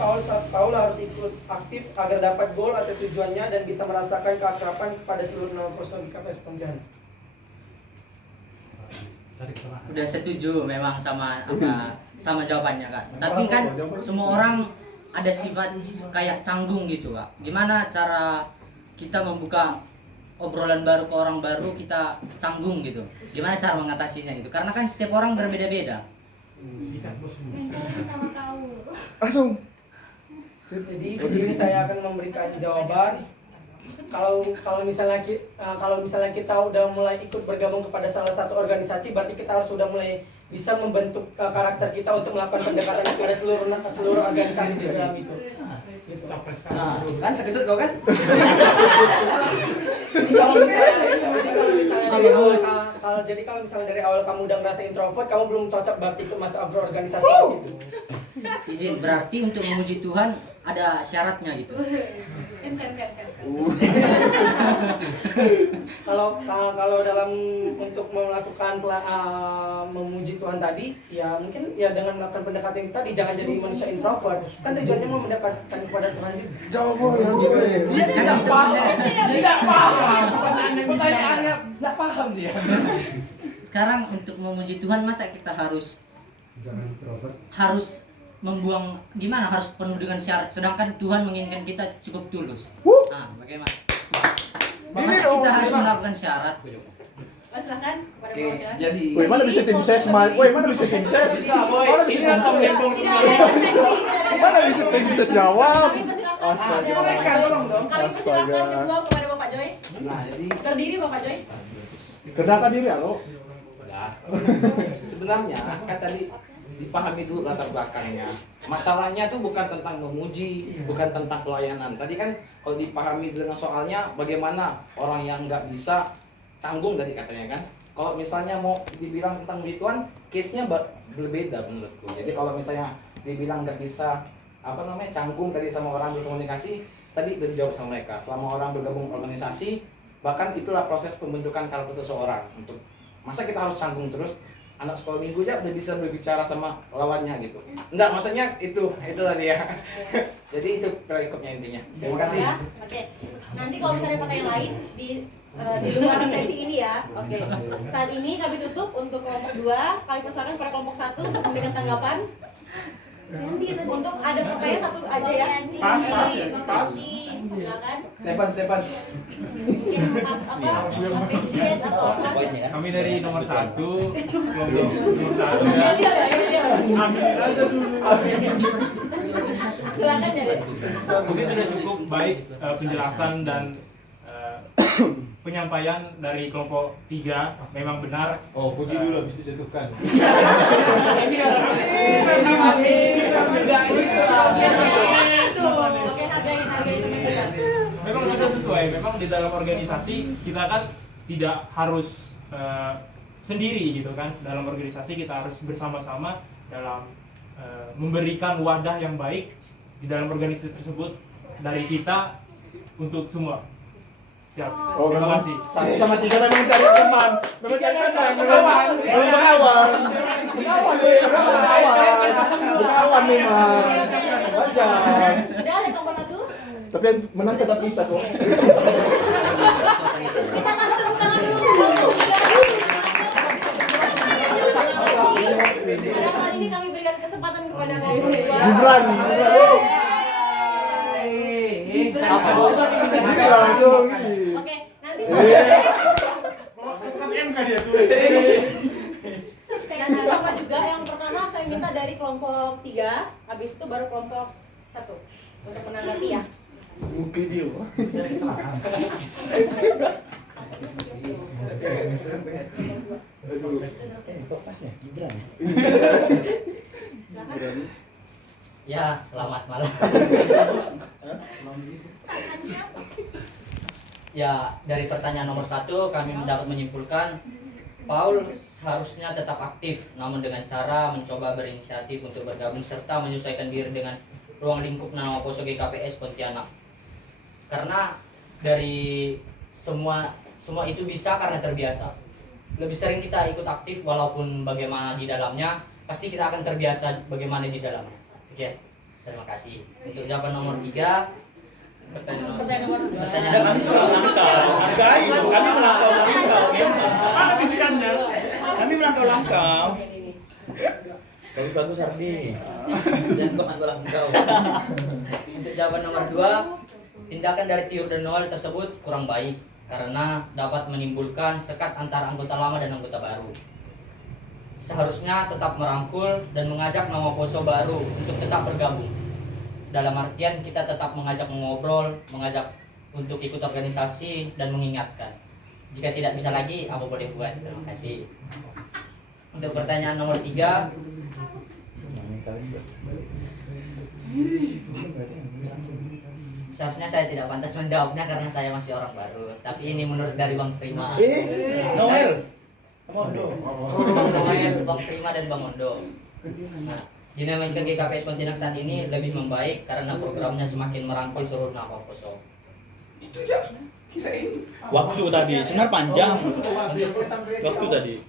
Paul harus ikut aktif agar dapat goal atau tujuannya dan bisa merasakan keakraban kepada seluruh nama posko GKPS Pontianak. Udah setuju memang sama jawabannya Kak. Tapi kan semua orang ada sifat kayak canggung gitu Kak. Gimana cara kita membuka obrolan baru ke orang baru, kita canggung gitu. Gimana cara mengatasinya gitu? Karena kan setiap orang berbeda-beda. Langsung. Jadi di sini saya akan memberikan jawaban. Kalau misalnya kita udah mulai ikut bergabung kepada salah satu organisasi, berarti kita harus sudah mulai bisa membentuk karakter kita untuk melakukan pendekatan kepada seluruh organisasi di dalam itu. Gitu. Nah, kan terkejut kau kan? Jadi kalau misalnya dari awal kamu udah merasa introvert, kamu belum cocok berarti ikut masuk organisasi di situ. Izin, berarti untuk memuji Tuhan ada syaratnya gitu. Kalau dalam untuk melakukan memuji Tuhan tadi, ya mungkin ya dengan melakukan pendekatan tadi, jangan jadi manusia introvert. Kan tujuannya mau mendekatkan kepada Tuhan juga. Jawab yang gimana? Dia tidak paham. Pertanyaannya tidak paham dia. Sekarang untuk memuji Tuhan masa kita harus membuang gimana, harus penuh dengan syarat, sedangkan Tuhan menginginkan kita cukup tulus. Nah, bagaimana? Masa kita harus melakukan syarat? Silahkan kepada Oke, Bang. jadi Woi, mana bisa tim ses? Mana bisa tim ses? bisa boy. Mana bisa Ini tim atau ses? Lembong sebenarnya. Mana bisa tim ses jawab? Dia mereka tolong dong. Kami persilakan kedua kepada Bapak Joy. Nah, jadi Terdiri Bapak Joy. Kedata diri halo. ya. Sebenarnya kan tadi dipahami dulu latar belakangnya. Masalahnya tuh bukan tentang memuji, bukan tentang pelayanan. Tadi kan kalau dipahami dengan soalnya bagaimana orang yang nggak bisa canggung tadi katanya kan. Kalau misalnya mau dibilang tentang muji Tuhan, case-nya berbeda menurutku. Jadi kalau misalnya dibilang nggak bisa canggung tadi sama orang berkomunikasi, tadi udah dijawab sama mereka. Selama orang bergabung organisasi, bahkan itulah proses pembentukan karakter seseorang. Untuk masa kita harus canggung terus? Anak sekolah minggu aja udah bisa berbicara sama lawannya gitu. Enggak, maksudnya itulah dia. Jadi itu perikopnya intinya. Terima kasih. Ya, oke. Nanti kalau misalnya pertanyaan lain di luar sesi ini ya. Oke. Saat ini kami tutup untuk kelompok 2. Kami persilakan kepada kelompok 1 untuk memberikan tanggapan. Untuk ada pertanyaan satu aja ya. Pas. Silakan. Stepan. Mungkin Mas presiden atau Mas. Kami dari nomor 1, kelompok nomor 1 ya. Iya. Ambil aja dulu. Silakan ya. Mungkin sudah cukup baik penjelasan dan penyampaian dari kelompok 3 memang benar. Oh, puji dulu habis dijatuhkan. Memang sudah sesuai. Memang di dalam organisasi kita kan tidak harus sendiri gitu kan. Dalam organisasi kita harus bersama-sama dalam memberikan wadah yang baik di dalam organisasi tersebut dari kita untuk semua. Siap. Oh, Terima memang kasih. 1 sama 3 memang cari teman. Memang cari teman, kawan. Kawan. Kawan memang. Wajar. Sudah ada kelompok 1? Tapi yang menang tetap kita kok. Kita kasih tepuk tangan dulu. Pada kali ini kami berikan kesempatan kepada kelompok 2. Gibran. Langsung. Oke, nanti dan sama juga yang pertama saya minta dari kelompok 3, habis itu baru kelompok 1 untuk menanggapi ya. Mungkin dia. Pasnya Gibran. Ya, selamat malam. Ya, dari pertanyaan nomor 1 kami dapat menyimpulkan Paul seharusnya tetap aktif, namun dengan cara mencoba berinisiatif untuk bergabung serta menyesuaikan diri dengan ruang lingkup nama Poso GKPS Pontianak. Karena dari semua itu bisa karena terbiasa. Lebih sering kita ikut aktif walaupun bagaimana di dalamnya, pasti kita akan terbiasa bagaimana di dalamnya. Sekian. Terima kasih. Untuk jawaban nomor 3, pertanyaan nomor 2. Kami sudah melangkau. Hargai, kami melangkau langkau. Mana bisikannya? Kami melangkau langkau. Kami sepatu sardi. Jangan kau langkau. Untuk jawaban nomor 2, tindakan dari Tiur dan Noel tersebut kurang baik karena dapat menimbulkan sekat antara anggota lama dan anggota baru. Seharusnya tetap merangkul dan mengajak nama Poso baru untuk tetap bergabung. Dalam artian kita tetap mengajak mengobrol, mengajak untuk ikut organisasi dan mengingatkan. Jika tidak bisa lagi, apa boleh buat. Terima kasih. Untuk pertanyaan nomor 3, seharusnya saya tidak pantas menjawabnya karena saya masih orang baru. Tapi ini menurut dari Bang Prima. Noel. Mondo. Noel, Bang Prima dan Bang Mondo. Nah, dinamika GKPS Pontianak saat ini lebih membaik karena programnya semakin merangkul seluruh nama Poso. Waktu tadi sebenarnya panjang. Waktu tadi.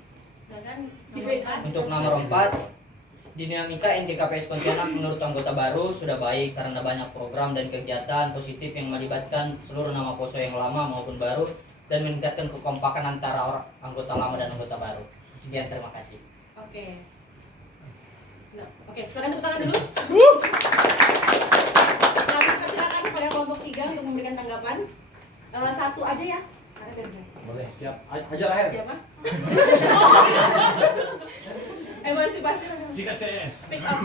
Untuk nomor 4, dinamika NGKPS Pontianak menurut anggota baru sudah baik karena banyak program dan kegiatan positif yang melibatkan seluruh nama Poso yang lama maupun baru dan meningkatkan kekompakan antara anggota lama dan anggota baru. Sekian, terima kasih. Oke. Nah, oke, silakan tepuk tangan dulu. Silakan kepada kelompok 3 untuk memberikan tanggapan. 1 aja ya. Karena biar jelas. Boleh, siap. Aja lah, Her. Siapa? Emansipasi. Sikat CS. Speak up.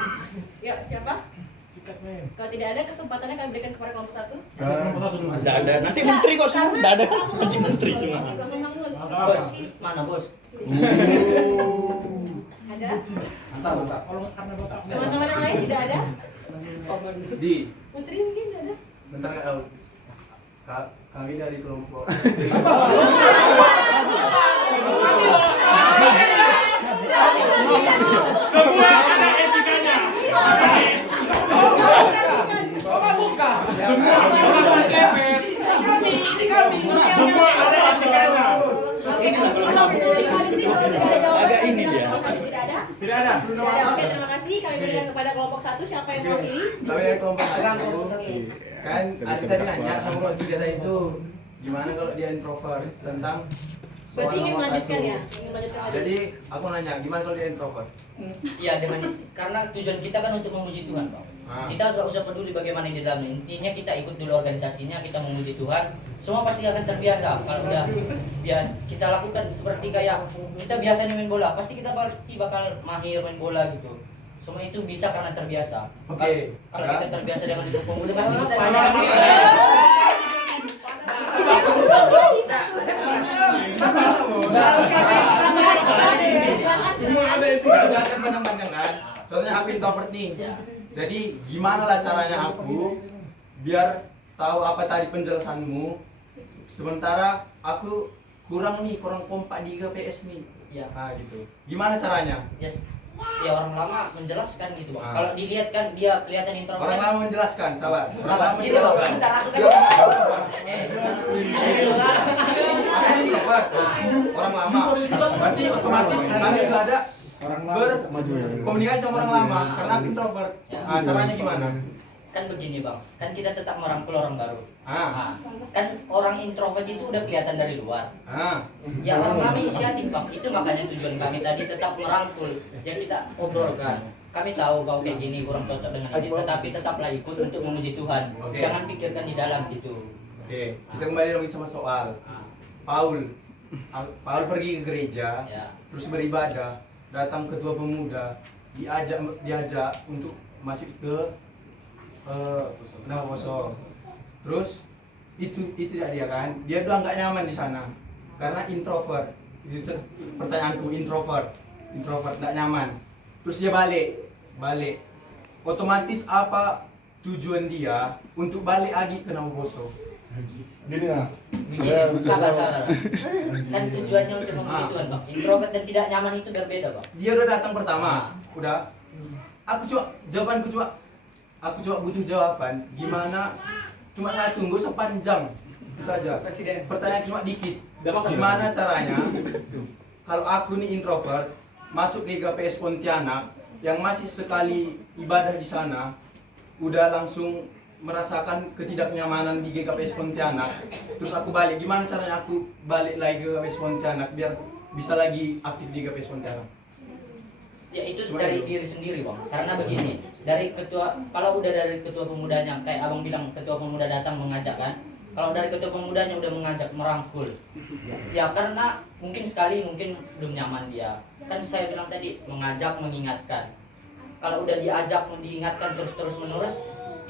Ya, siapa? Sikat men. Kalau tidak ada kesempatannya kami berikan kepada kelompok 1. Tidak ada. Nanti menteri kok semua. Tidak ada. Nanti menteri semua. Langsung Bang Mus. Bos, mana bos? Ada? Mantap. Teman-teman yang lain tidak ada? Di Putri mungkin tidak ada? bentar kami dari kelompok Semua ada etikanya. Coba buka. Semua ada etikanya. Semua ada etikanya. Agak ini dia. Tidak ada. Oke, terima kasih. Kami berikan kepada kelompok 1. Siapa yang mewakili? kami dari kelompok kan Adi tadi nanya sama kelompok 3 tadi itu gimana kalau dia introvert tentang soal Berarti ingin nomor melanjutkan 1. ya? Ingin melanjutkan lagi? Jadi aku nanya gimana kalau dia introvert? Ya, karena tujuan kita kan untuk memuji Tuhan, Bang. Kita nggak usah peduli bagaimana di dalamnya. Intinya kita ikut dulu organisasinya, kita memuji Tuhan. Semua pasti akan terbiasa. Kalau udah biasa kita lakukan seperti kayak kita biasa main bola, pasti kita bakal mahir main bola gitu. Semua itu bisa karena terbiasa. Oke. Kalau kita terbiasa dengan itu pemuda pasti kita Jangan panjang-panjang kan. Soalnya aku introvert nih. Jadi gimana lah caranya aku biar tahu apa tadi penjelasanmu. Sementara aku kurang kompak di GPS nih. Ya. Nah gitu. Gimana caranya? Yes. Ya orang lama menjelaskan gitu bang. Kalau dilihat kan dia kelihatan introvert. Orang lama menjelaskan, sabar. Orang Sabar, lama gitu menjelaskan. bang. Kita rasakan. Aku introvert. Orang lama. Berarti otomatis kami nggak ada berkomunikasi sama orang lama karena aku introvert. Nah, caranya gimana? Kan begini bang, kan kita tetap merangkul orang baru. Nah, kan orang introvert itu udah kelihatan dari luar. Ya orang lama inisiatif bang, itu makanya tujuan kami tadi tetap merangkul. Ya kita obrolkan. Kami tahu kau kayak gini kurang cocok dengan ini, tetapi tetaplah ikut untuk memuji Tuhan. Jangan pikirkan di dalam gitu. Oke, kita kembali lagi sama soal. Paul pergi ke gereja, terus beribadah, datang ketua pemuda, diajak untuk masuk ke nama kosong. Terus itu tidak dia kan? Dia udah nggak nyaman di sana karena introvert. Itu pertanyaanku, introvert nggak nyaman. Terus dia balik. Otomatis apa tujuan dia untuk balik lagi ke nama kosong? Gini lah. Sabar. Kan tujuannya untuk memuji Tuhan bang. Introvert dan tidak nyaman itu berbeda bang. Dia udah datang pertama, udah. Aku coba butuh jawaban. Gimana? Cuma satu, nggak usah panjang. Itu aja. Pertanyaan cuma dikit. Gimana caranya? Kalau aku nih introvert, masuk ke GKPS Pontianak, yang masih sekali ibadah di sana, udah langsung merasakan ketidaknyamanan di GKPS Pontianak. Terus aku balik. Gimana caranya aku balik lagi ke GKPS Pontianak biar bisa lagi aktif di GKPS Pontianak? Ya itu dari diri sendiri bang. Karena begini, kalau udah dari ketua pemudanya, kayak abang bilang ketua pemuda datang mengajak kan. Kalau dari ketua pemudanya udah mengajak, merangkul. Ya karena mungkin belum nyaman dia. Kan saya bilang tadi mengajak, mengingatkan. Kalau udah diajak, diingatkan terus menerus,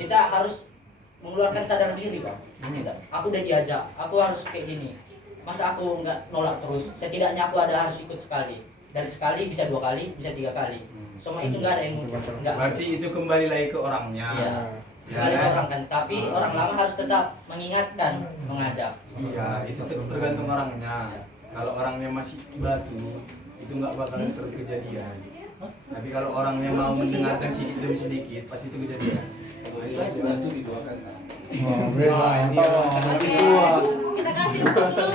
kita harus mengeluarkan sadar diri bang. Aku udah diajak, aku harus kayak gini. Masa aku nggak nolak terus? Setidaknya aku harus ikut sekali. Dari sekali bisa 2 kali, bisa 3 kali. Semua itu nggak ada yang mudah. Berarti itu kembali lagi ke orangnya. Iya. Kembali ke orang kan. Tapi orang lama harus tetap mengingatkan, mengajak. Iya, itu tergantung orangnya. Kalau orangnya masih batu, itu nggak bakalan terkejadian. Tapi kalau orangnya mau mendengarkan sedikit demi sedikit, pasti itu kejadian. Batu diduakan. Kita kasih dulu untuk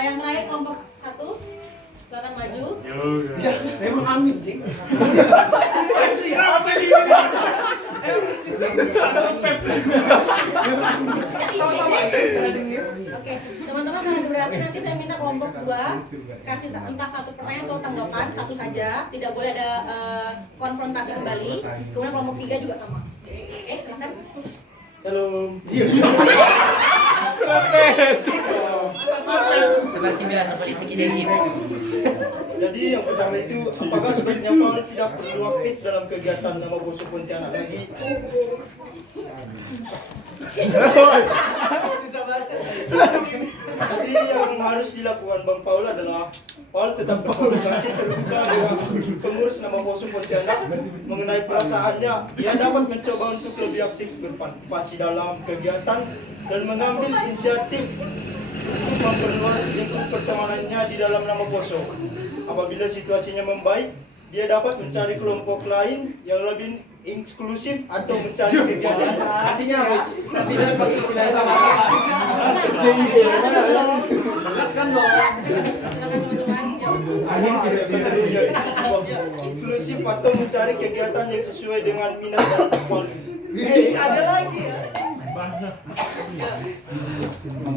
yang lain kelompok 1, silakan maju. Ya, memang amin, Cik. Oke, teman-teman karena durasi nanti saya minta kelompok 2 kasih entah 1 pertanyaan atau tanggapan, 1 saja, tidak boleh ada konfrontasi kembali. Kemudian kelompok 3 juga sama. Oke, silakan. Shalom. Seperti biasa politik identitas. Jadi yang pertama itu, apakah sebaiknya Paul tidak perlu aktif dalam kegiatan nama Boso Pontianak lagi? Jadi yang harus dilakukan Bang Paul adalah Paul tetap berkomunikasi terbuka dengan pengurus nama Boso Pontianak mengenai perasaannya. Dia dapat mencoba untuk lebih aktif berpartisipasi dalam kegiatan dan mengambil inisiatif untuk memperluas lingkup pertemanannya di dalam nama Boso. Apabila situasinya membaik, dia dapat mencari kelompok lain yang lebih inklusif atau mencari kegiatan. Artinya apa? Tapi dia pakai istilah sama. Jelaskan dong. Inklusif atau mencari kegiatan yang sesuai dengan minat dan kemampuan. Ada lagi ya.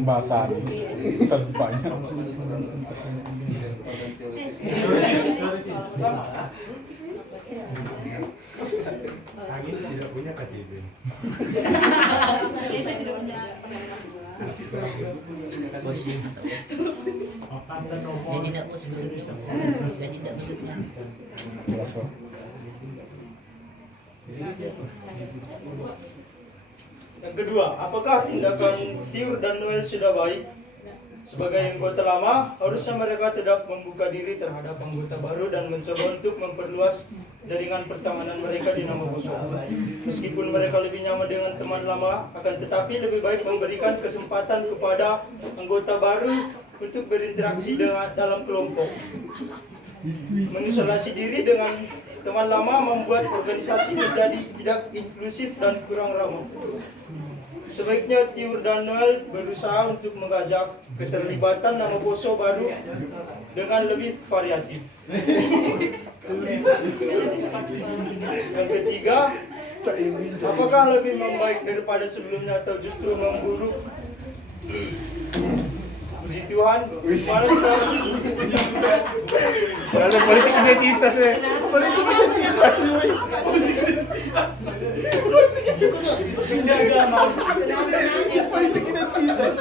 Bahasa terbanyak. Angin tidak punya KTP. Saya tidak punya. bos jadi tidak bos maksudnya jadi tidak maksudnya Yang kedua, apakah tindakan Tiur dan Noel sudah baik? Sebagai anggota lama, harusnya mereka tidak membuka diri terhadap anggota baru dan mencoba untuk memperluas jaringan pertemanan mereka di nama Poso. Meskipun mereka lebih nyaman dengan teman lama, akan tetapi lebih baik memberikan kesempatan kepada anggota baru untuk berinteraksi dalam kelompok. Mengisolasi diri dengan teman lama membuat organisasi menjadi tidak inklusif dan kurang ramah. Sebaiknya Tiur dan Noel berusaha untuk mengajak keterlibatan nama Poso baru dengan lebih variatif. Yang ketiga, apakah lebih membaik daripada sebelumnya atau justru memburuk? Puji Tuhan, mana sekarang? Ada politik identitas ya. Politik identitas ya. Tidak agama. Politik identitas.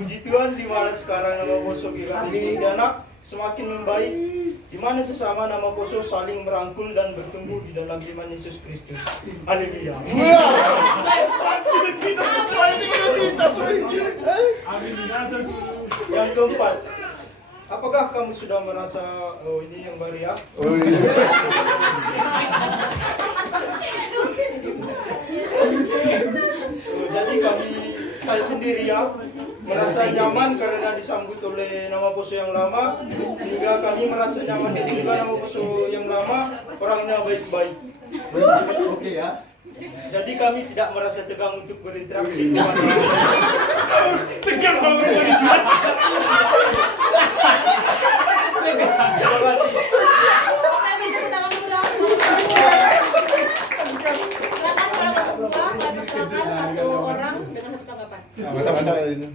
Puji Tuhan, di mana sekarang nama Poso GKPS Pontianak semakin membaik, di mana sesama nama Poso saling merangkul dan bertumbuh di dalam iman Yesus Kristus. Haleluya. Politik identitas. Yang keempat, apakah kamu sudah merasa ini yang baru ya? Oh iya. Jadi saya sendiri ya merasa nyaman karena disambut oleh nama Poso yang lama, sehingga kami merasa nyaman juga nama Poso yang lama orangnya baik-baik. Oke ya. Jadi kami tidak merasa tegang untuk berinteraksi dengan tegang banget. Terima kasih. Satu orang dengan satu tanggapan. Masa-masa ini.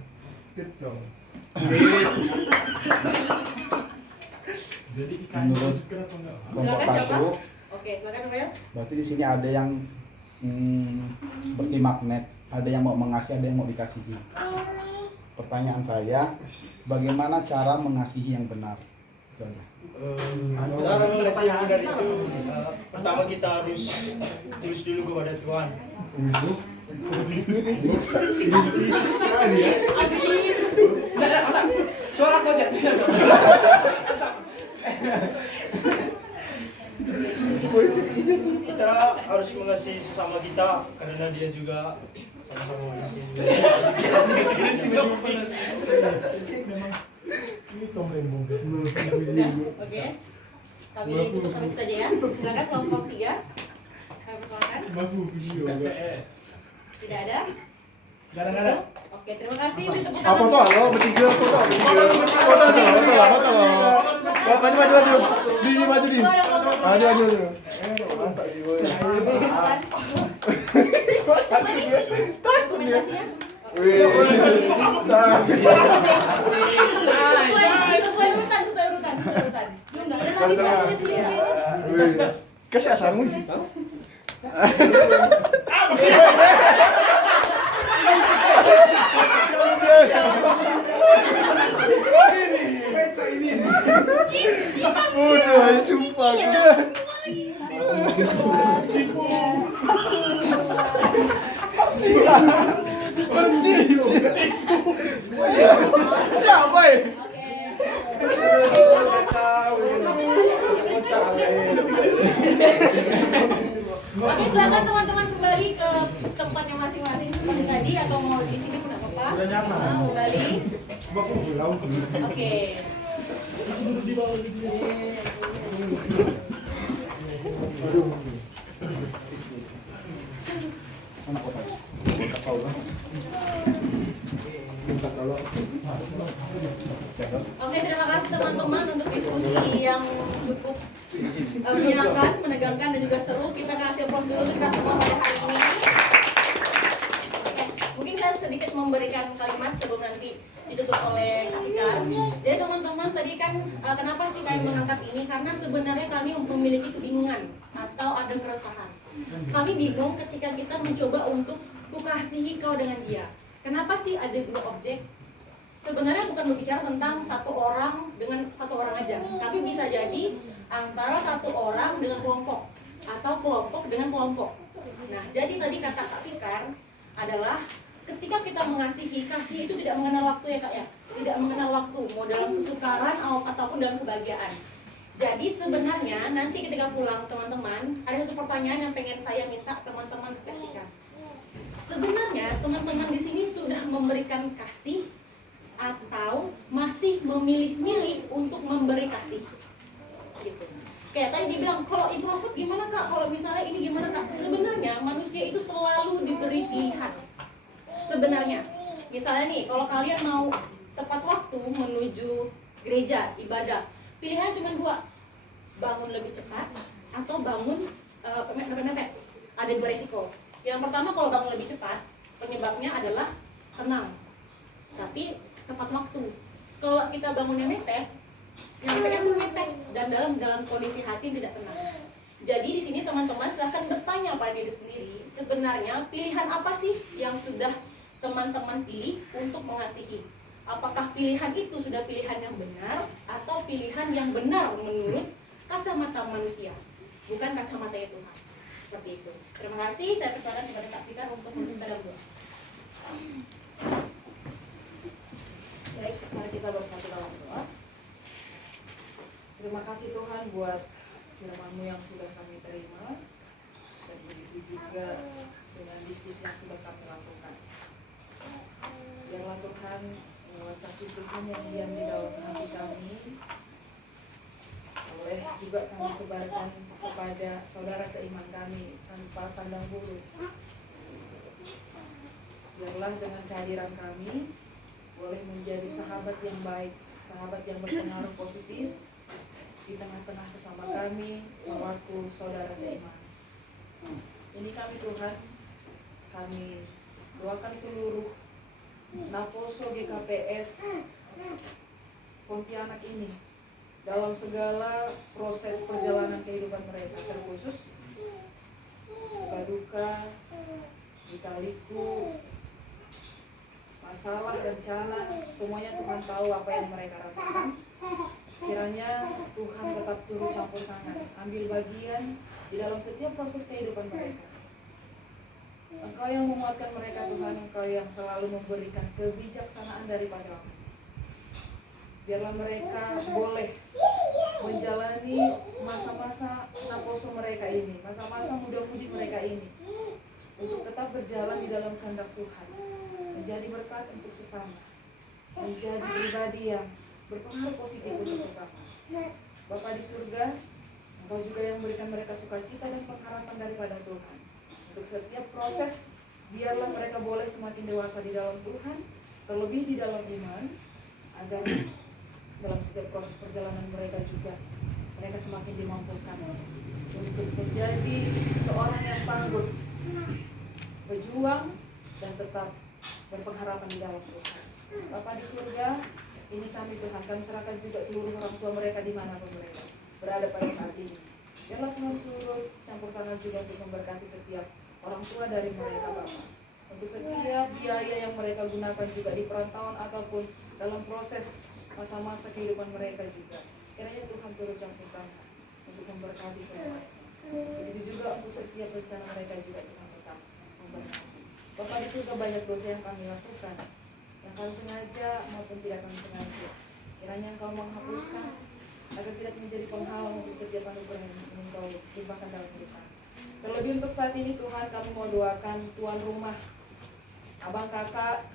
Menurut kelompok satu, Oke, silakan Noel. berarti di sini ada yang seperti magnet, ada yang mau mengasihi, ada yang mau dikasihi. Pertanyaan saya, bagaimana cara mengasihi yang benar? Itu aja. Cara mengasihi yang benar itu pertama kita harus tulus dulu kepada Tuhan. Suara kau aja. Kita harus mengasihi sesama kita karena dia juga sama-sama manusia juga. Oke. Kami tutup sampai situ aja ya. Silakan kelompok 3. Kami persilakan. Tidak ada? Tidak ada. Oke, terima kasih. Beri tepuk Ah, foto tangan. lo, bertiga foto. Foto. Maju. Di maju di. Maju. Takut dia. Wih. Sangat. Sesuai urutan. Enggak ada lagi satu sini. Wih. Kasih asarmu. Udah, sumpah. Ya, boy. Oke, silakan teman-teman kembali ke tempatnya masing-masing seperti tadi atau mau di sini pun apa-apa. Kembali. Oke. Oke, terima kasih teman-teman untuk diskusi yang cukup menyenangkan, menegangkan dan juga seru. Kita kasih applause dulu untuk kita semua pada hari ini. Oke, mungkin saya sedikit memberikan kalimat sebelum nanti ditutup oleh Kak Fikar. Jadi teman-teman tadi kan kenapa sih kami mengangkat ini? Karena sebenarnya kami memiliki kebingungan atau ada keresahan. Kami bingung ketika kita mencoba untuk kukasihi kau dengan dia. Kenapa sih ada dua objek? sebenarnya bukan berbicara tentang satu orang dengan satu orang aja, tapi bisa jadi antara satu orang dengan kelompok atau kelompok dengan kelompok. Nah, jadi tadi kata Kak Fikar adalah ketika kita mengasihi, kasih itu tidak mengenal waktu ya Kak ya, tidak mengenal waktu, mau dalam kesukaran ataupun dalam kebahagiaan. Jadi sebenarnya nanti ketika pulang teman-teman, ada satu pertanyaan yang pengen saya minta teman-teman refleksikan. Sebenarnya teman-teman di sini sudah memberikan kasih atau masih memilih-milih untuk memberi kasih? Gitu. Kayak tadi dia bilang, kalau introvert gimana Kak? Kalau misalnya ini gimana Kak? Sebenarnya manusia itu selalu diberi pilihan. Sebenarnya, misalnya nih, kalau kalian mau tepat waktu menuju gereja, ibadah, pilihan cuma dua, bangun lebih cepat atau bangun mepet-mepet. Ada dua resiko. Yang pertama, kalau bangun lebih cepat, penyebabnya adalah tenang, tapi tepat waktu. Kalau kita bangunnya mepet, yang mepet dan dalam kondisi hati tidak tenang. Jadi di sini teman-teman silahkan bertanya pada diri sendiri, sebenarnya pilihan apa sih yang sudah teman-teman pilih untuk mengasihi? Apakah pilihan itu sudah pilihan yang benar atau pilihan yang benar menurut kacamata manusia, bukan kacamata Tuhan? Seperti itu. Terima kasih. Saya persilakan kepada Kak Fikar untuk meminta doa. Baik, mari kita bersatu dalam doa. Terima kasih Tuhan buat firman-Mu yang sudah kami terima, dan begitu juga dengan diskusi yang sudah kami lakukan. Biarlah Tuhan lewat kasih Tuhan yang diam di dalam hati kami, boleh juga kami sebarkan kepada saudara seiman kami tanpa pandang bulu. Biarlah dengan kehadiran kami boleh menjadi sahabat yang baik, sahabat yang berpengaruh positif di tengah-tengah sesama kami selaku saudara seiman. Ini kami Tuhan, kami doakan seluruh Naposo GKPS Pontianak ini dalam segala proses perjalanan kehidupan mereka, terkhusus suka duka, lika-liku, masalah, bencana, semuanya Tuhan tahu apa yang mereka rasakan. Kiranya Tuhan tetap turut campur tangan, ambil bagian di dalam setiap proses kehidupan mereka. Engkau yang menguatkan mereka Tuhan, Engkau yang selalu memberikan kebijaksanaan daripada-Mu. Biarlah mereka boleh menjalani masa-masa Naposo mereka ini, masa-masa muda-mudi mereka ini, untuk tetap berjalan di dalam kehendak Tuhan, menjadi berkat untuk sesama, menjadi pribadi yang berpengaruh positif untuk sesama. Bapa di surga, Engkau juga yang memberikan mereka sukacita dan pengharapan daripada Tuhan. Untuk setiap proses, biarlah mereka boleh semakin dewasa di dalam Tuhan, terlebih di dalam iman, agar dalam setiap proses perjalanan mereka juga mereka semakin dimampukan untuk menjadi seorang yang tangguh, berjuang, dan tetap berpengharapan di dalam Tuhan. Bapa di surga, ini kami Tuhan, kami serahkan juga seluruh orang tua mereka dimanapun mereka berada pada saat ini. Biarlah Tuhan turut campur tangan juga untuk memberkati setiap orang tua dari mereka Bapak. Untuk setiap biaya yang mereka gunakan juga di perantauan ataupun dalam proses masa-masa kehidupan mereka juga. Kiranya Tuhan turut campur tangan untuk memberkati semua. Begitu juga untuk setiap rencana mereka juga Tuhan tetap memberkati. Bapak di surga, banyak dosa yang kami lakukan, yang kami sengaja maupun tidak kami sengaja. Kiranya Engkau menghapuskan agar tidak menjadi penghalang untuk setiap anugerah yang Engkau limpahkan dalam hidup kami. Terlebih untuk saat ini Tuhan, kami mau doakan tuan rumah, abang kakak,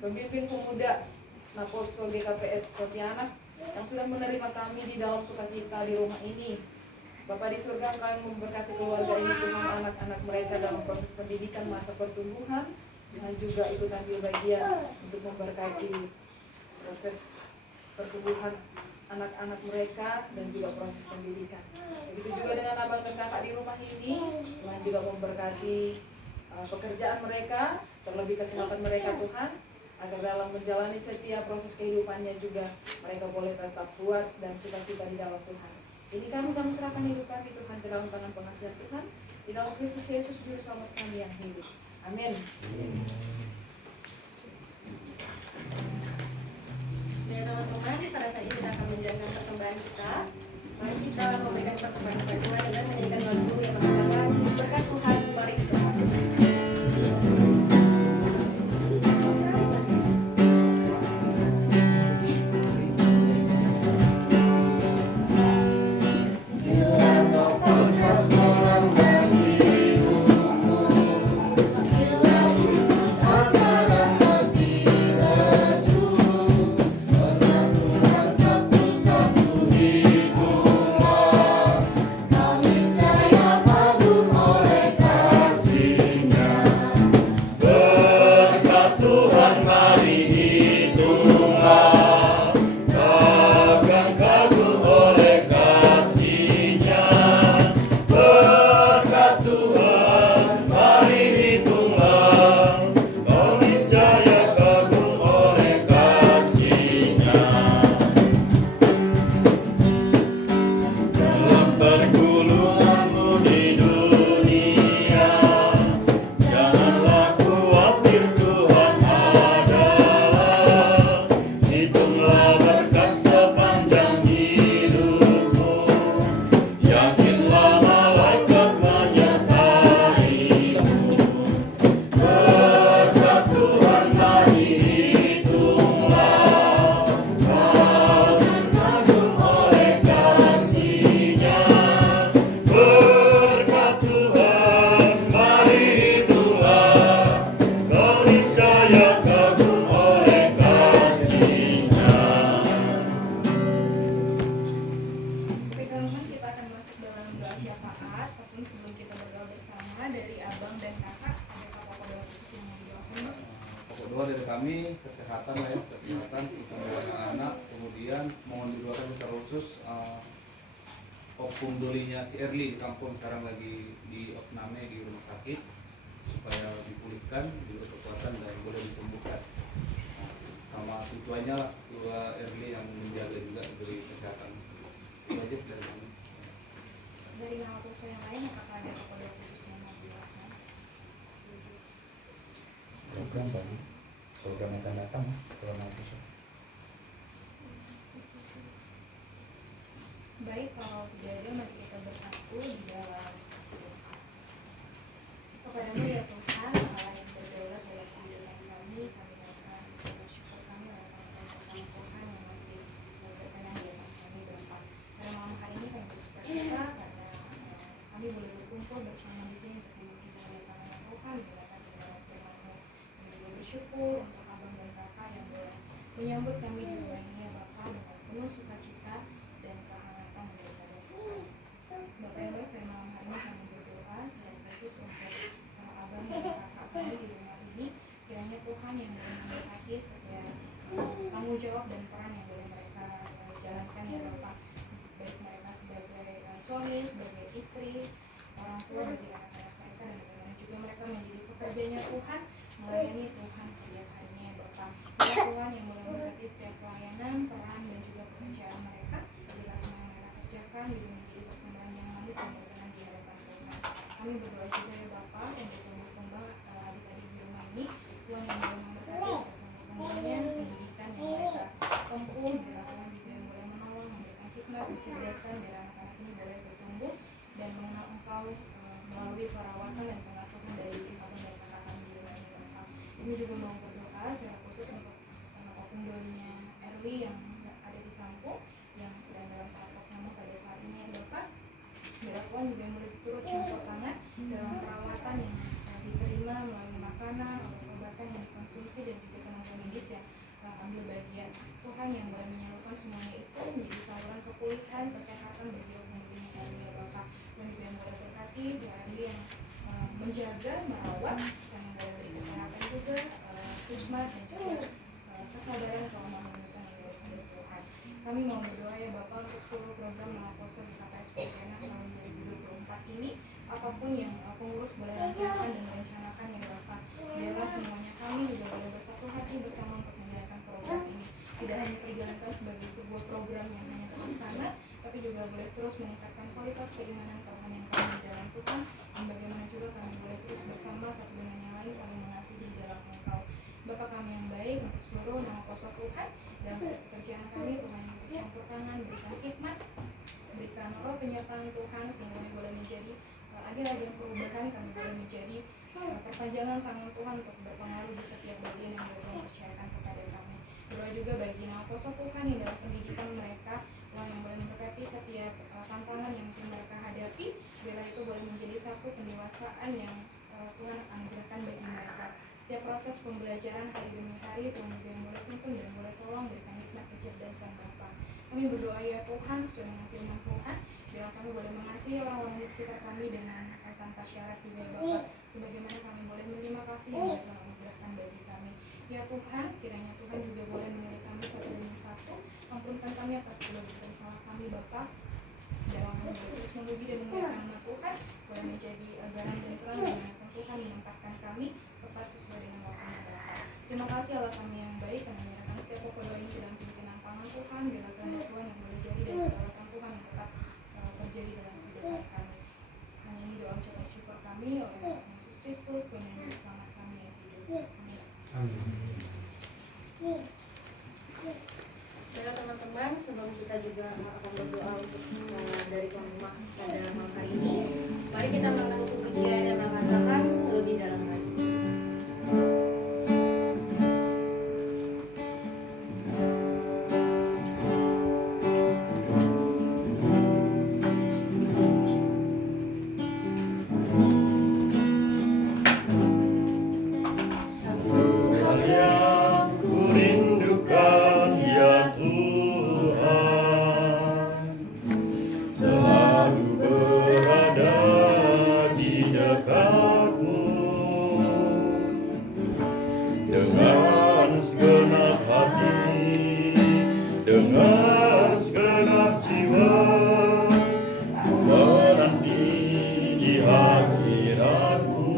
pemimpin pemuda Naposo GKPS Pontianak yang sudah menerima kami di dalam sukacita di rumah ini. Bapa di surga, Engkau yang memberkati keluarga ini Tuhan, anak-anak mereka dalam proses pendidikan masa pertumbuhan, dengan juga ikut ambil bagian untuk memberkati proses pertumbuhan anak-anak mereka dan juga proses pendidikan. Begitu juga dengan abang dan kakak di rumah ini, Tuhan juga memberkati pekerjaan mereka, terlebih kesehatan mereka Tuhan, agar dalam menjalani setiap proses kehidupannya juga mereka boleh tetap kuat dan sukacita di dalam Tuhan. Ini kami serahkan hidup kami Tuhan ke dalam tangan pengasihan Tuhan, di dalam Kristus Yesus Juru Selamat kami yang hidup. Amin. kedua dari kami kesehatan lah ya, kesehatan untuk anak-anak. Kemudian mohon didoakan secara khusus opung dolinya si Erli di kampung sekarang lagi di opname di rumah sakit supaya dipulihkan, diberi kekuatan dan boleh disembuhkan. Sama tujuannya lah dua Erli yang menjaga juga diberi kesehatan. Itu aja dari kami. Dari nama perusahaan yang lain apakah ada kode khusus yang mau dilakukan? Program banyak, program yang akan datang kalau nanti. Baik, kalau tidak ada mari kita bersatu di dalam kepadamu ya Tuhan, Allah yang berdaulat dalam kehidupan kami akan bersyukur kami atas Tuhan yang masih berkenan di atas kami berempat. Pada malam hari ini kami bersyukur karena kami boleh berkumpul bersama di sini untuk memuji nama Tuhan, dilakukan di dalam firman-Mu. Kami juga bersyukur untuk abang dan kakak yang boleh menyambut kami di rumah ini ya Bapa dengan penuh sukacita dan kehangatan daripada Tuhan. Bapak yang baik, pada malam hari ini kami berdoa secara khusus untuk abang dan kakak kami di rumah ini. Kiranya Tuhan yang boleh memberkati setiap tanggung jawab dan peran yang boleh mereka jalankan ya Bapak, baik mereka sebagai suami, sebagai istri, orang tua bagi anak-anak mereka, dan bagaimana juga mereka menjadi pekerjanya Tuhan, melayani Tuhan setiap harinya ya Bapak. Ya Tuhan yang boleh memberkati setiap pelayanan, peran dan juga pekerjaan mereka, bila semua yang mereka kerjakan juga menjadi persembahan yang manis dan berkenan di hadapan Tuhan. Kami berdoa juga ya Bapak yang bertumbuh-kembang adik-adik di rumah ini, Tuhan yang boleh memberkati setiap tumbuh-kembangnya, pendidikan yang mereka tempuh, bila Tuhan juga yang boleh menolong, memberikan hikmat, kecerdasan, biar anak-anak ini boleh bertumbuh dan mengenal Engkau melalui perawatan dan pengasuhan dari abang dan kakak kami di rumah ini Bapak. Kami juga mau berdoa secara khusus untuk opung dolinya Erli yang ada di kampung yang sedang dalam tahap opname pada saat ini ya Bapak. Biar Tuhan juga yang boleh turut campur tangan dalam perawatan yang diterima melalui makanan, obat-obatan yang dikonsumsi dan juga tenaga medis yang ambil bagian. Tuhan yang boleh menyalurkan semuanya itu menjadi saluran kepulihan, kesehatan bagi opung dolinya Erli ya Bapak. Dan juga yang boleh berkati Bu Erli yang menjaga, merawat, dan yang boleh beri kesehatan juga, hikmat dan juga kesabaran kalau menemukan yang dari Tuhan. Kami mau berdoa ya Bapak untuk seluruh program Nama Poso di KPS Pontianak tahun 2024 ini, apapun yang pengurus boleh rencanakan dan merencanakan ya Bapak. Biarlah semuanya kami juga boleh bersatu hati bersama untuk menjalankan program ini. Tidak hanya terjalankan sebagai sebuah program yang hanya terlaksana, tapi juga boleh terus meningkatkan kualitas keimanan kerohanian kami di dalam Tuhan, dan bagaimana juga kami boleh terus bersama satu dengan yang lain saling mengasihi di dalam Engkau. Bapa kami yang baik, untuk seluruh nama kuasa Tuhan dalam setiap pekerjaan kami, Tuhan yang bercampur tangan, berikan hikmat, berikan roh penyertaan Tuhan sehingga kami boleh menjadi agen-agen perubahan, kami boleh menjadi perpanjangan tangan Tuhan untuk berpengaruh di setiap bagian yang Tuhan percayakan kepada kami. Berdoa juga bagi nama kuasa Tuhan yang dalam pendidikan mereka, Tuhan yang boleh memberkati setiap tantangan yang mungkin mereka hadapi, bila itu boleh menjadi satu pendewasaan yang Tuhan anugerahkan bagi mereka. Setiap proses pembelajaran hari demi hari, Tuhan juga yang boleh tuntun dan boleh tolong, berikan hikmat kecerdasan Bapa. Kami berdoa ya Tuhan sesuai dengan firman Tuhan, bila kami boleh mengasihi orang-orang di sekitar kami dengan tanpa syarat juga ya Bapa, sebagaimana kami boleh menerima kasih yang Tuhan anugerahkan bagi kami. Ya Tuhan, kiranya Tuhan juga boleh menilai kami satu demi satu, ampunkan kami atas segala dosa salah kami Bapa. Dalam kami boleh terus memuji dan memuliakan nama Tuhan, boleh menjadi garam dan terang dan Tuhan menempatkan kami tepat sesuai dengan waktunya Bapa. Terima kasih Allah kami yang baik, kami menyerahkan setiap pokok doa ini dalam pimpinan tangan Tuhan, bila kehendak Tuhan yang boleh jadi dan kedaulatan Tuhan yang tetap terjadi dalam kehidupan kami. Hanya ini doa ucapan syukur kami oleh Yesus Kristus, Tuhan yang Juru Selamat kami yang hidup. Amin. Baiklah teman-teman, sebelum kita juga akan berdoa untuk dari tuan rumah pada malam hari ini, mari kita melakukan pujian dan mengatakan lebih dalam lagi. Selalu berada segenap hati, dengan segenap jiwa, ku menanti di hadiratmu.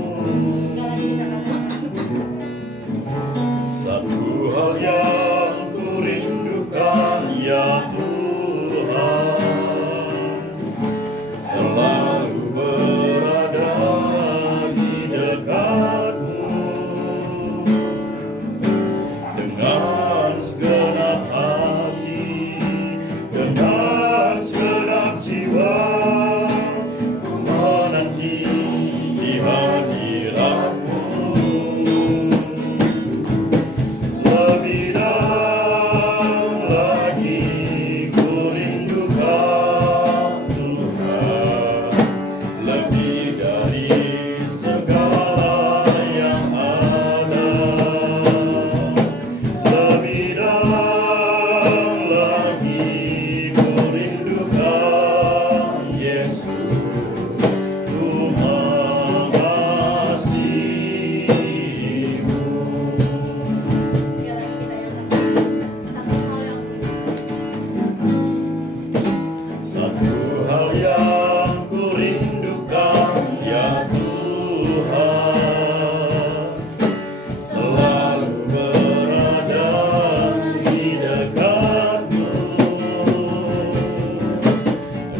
Satu hal yang ku rindukan ya Tuhan, selalu berada di dekatmu, dengan segenap hati, dengan segenap jiwa, ku menanti di hadiratmu. Lebih dalam lagi ku rindukan Tuhan, lebih dari segala yang ada. Lebih dalam lagi ku rindukan Yesus, ku mengasihimu. Satu hal yang ku rindukan ya Tuhan, selalu berada di dekatmu,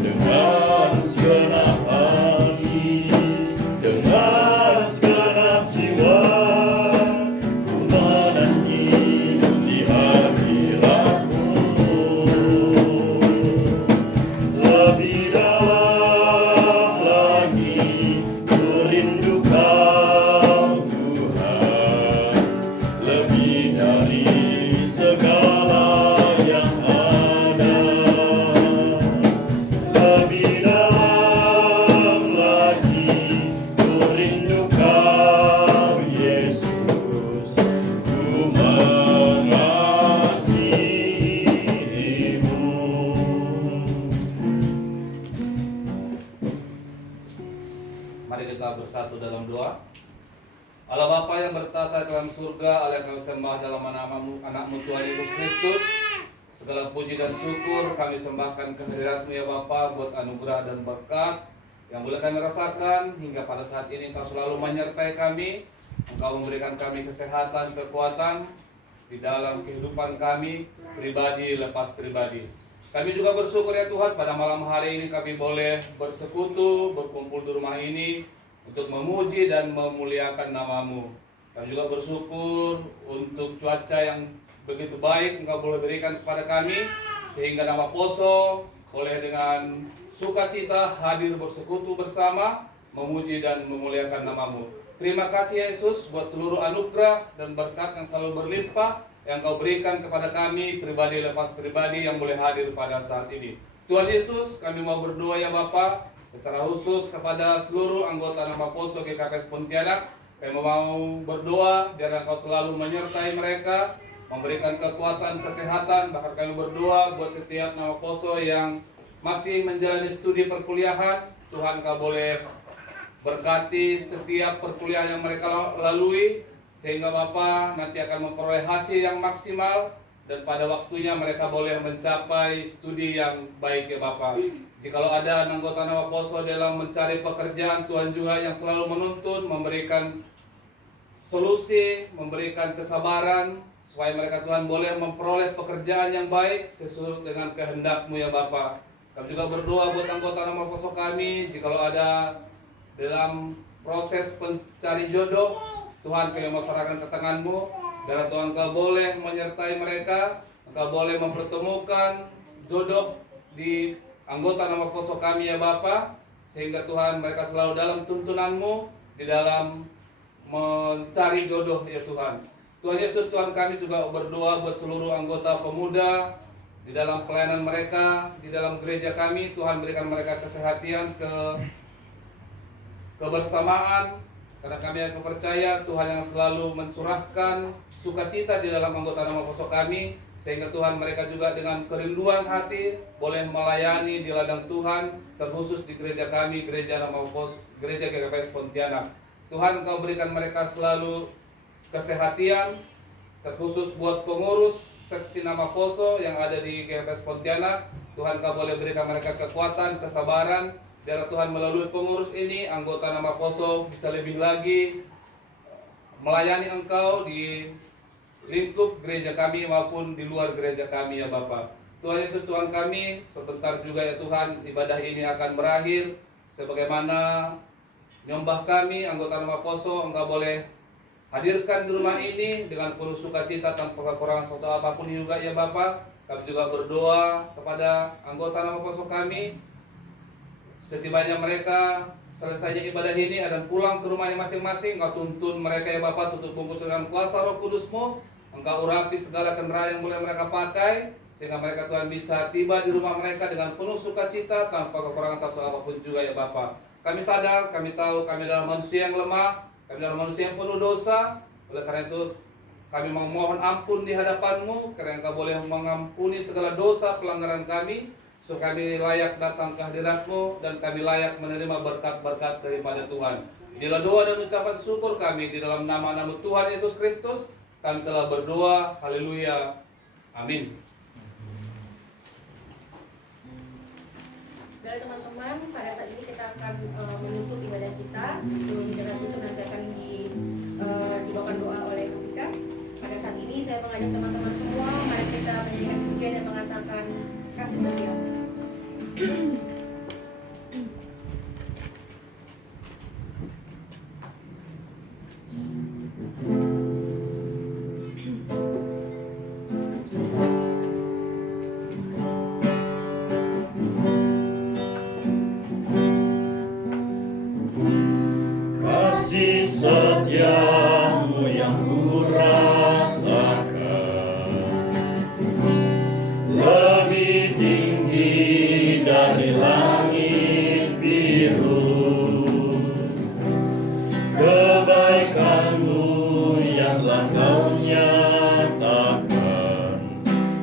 dengan segenap hati, dengan segenap jiwa, ku menanti di hadiratmu. Lebih dalam lagi ku rindukan Tuhan, lebih dari segala yang ada. Lebih dalam lagi ku rindukan Yesus, ku mengasihimu. Mari kita bersatu dalam doa. Allah Bapa yang bertata dalam surga, Allah yang kami sembah dalam namamu, anakmu Tuhan Yesus Kristus, segala puji dan syukur kami sembahkan kehadirat-Mu ya Bapa, buat anugerah dan berkat yang boleh kami rasakan hingga pada saat ini. Engkau selalu menyertai kami, Engkau memberikan kami kesehatan, kekuatan di dalam kehidupan kami, pribadi lepas pribadi. Kami juga bersyukur ya Tuhan, pada malam hari ini kami boleh bersekutu, berkumpul di rumah ini untuk memuji dan memuliakan nama-Mu. Kami juga bersyukur untuk cuaca yang begitu baik Engkau boleh berikan kepada kami, sehingga nama Poso boleh dengan sukacita hadir bersekutu bersama, memuji dan memuliakan nama-Mu. Terima kasih Yesus buat seluruh anugerah dan berkat yang selalu berlimpah yang Kau berikan kepada kami, pribadi lepas pribadi yang boleh hadir pada saat ini. Tuhan Yesus, kami mau berdoa ya Bapa, secara khusus kepada seluruh anggota nama Poso GKPS Pontianak. Kami mau berdoa biar Engkau selalu menyertai mereka, memberikan kekuatan, kesehatan. Bahkan kami berdoa buat setiap nama Poso yang masih menjalani studi perkuliahan. Tuhan Kau boleh berkati setiap perkuliahan yang mereka lalui, sehingga Bapa nanti akan memperoleh hasil yang maksimal, dan pada waktunya mereka boleh mencapai studi yang baik ya Bapa. Jikalau ada anggota nama Poso dalam mencari pekerjaan, Tuhan juga yang selalu menuntun, memberikan solusi, memberikan kesabaran, supaya mereka Tuhan boleh memperoleh pekerjaan yang baik sesuai dengan kehendak-Mu ya Bapa. Kami juga berdoa buat anggota nama Poso kami, jikalau ada dalam proses pencari jodoh, Tuhan kami mau serahkan ke tangan-Mu, dan Tuhan Kau boleh menyertai mereka, Engkau boleh mempertemukan jodoh di anggota nama Poso kami ya Bapa, sehingga Tuhan mereka selalu dalam tuntunan-Mu di dalam mencari jodoh ya Tuhan. Tuhan Yesus, Tuhan kami juga berdoa buat seluruh anggota pemuda di dalam pelayanan mereka, di dalam gereja kami. Tuhan berikan mereka kesehatan, kebersamaan, karena kami yang percaya Tuhan yang selalu mencurahkan sukacita di dalam anggota nama Poso kami, sehingga Tuhan mereka juga dengan kerinduan hati boleh melayani di ladang Tuhan, terkhusus di gereja kami, gereja nama Poso, gereja GKPS Pontianak. Tuhan Engkau berikan mereka selalu kesehatan, terkhusus buat pengurus seksi nama Poso yang ada di GPS Pontianak. Tuhan Kau boleh berikan mereka kekuatan, kesabaran, biar Tuhan melalui pengurus ini, anggota nama Poso bisa lebih lagi melayani Engkau di lingkup gereja kami maupun di luar gereja kami ya Bapak. Tuhan Yesus Tuhan kami, sebentar juga ya Tuhan ibadah ini akan berakhir. Sebagaimana nyembah kami anggota nama Poso, Engkau boleh hadirkan di rumah ini dengan penuh sukacita tanpa kekurangan suatu apapun juga ya Bapak. Kami juga berdoa kepada anggota nama Poso kami, setibanya mereka selesainya ibadah ini dan pulang ke rumahnya masing-masing, Engkau tuntun mereka ya Bapak, tutup bungkus dengan kuasa Roh Kudus-Mu. Engkau urapi segala kendaraan yang boleh mereka pakai, sehingga mereka Tuhan bisa tiba di rumah mereka dengan penuh sukacita tanpa kekurangan satu apapun juga ya Bapak. Kami sadar, kami tahu kami adalah manusia yang lemah, kami adalah manusia yang penuh dosa. Oleh karena itu kami memohon ampun di hadapan-Mu, karena Engkau boleh mengampuni segala dosa pelanggaran kami, supaya kami layak datang ke hadirat-Mu dan kami layak menerima berkat-berkat daripada Tuhan. Inilah doa dan ucapan syukur kami di dalam nama-Nama Tuhan Yesus Kristus. Kami telah berdoa, haleluya, amin. Dari teman-teman, pada saat ini kita akan menutup ibadah kita. Sebelum ibadah itu nanti akan dibawakan doa oleh Ketika. Pada saat ini saya mengajak teman-teman semua, mari kita menyanyikan pujian yang mengatakan kasih setia. Kasih setiamu yang kurasakan lebih tinggi dari langit biru. Kebaikanmu yang telah Kau nyatakan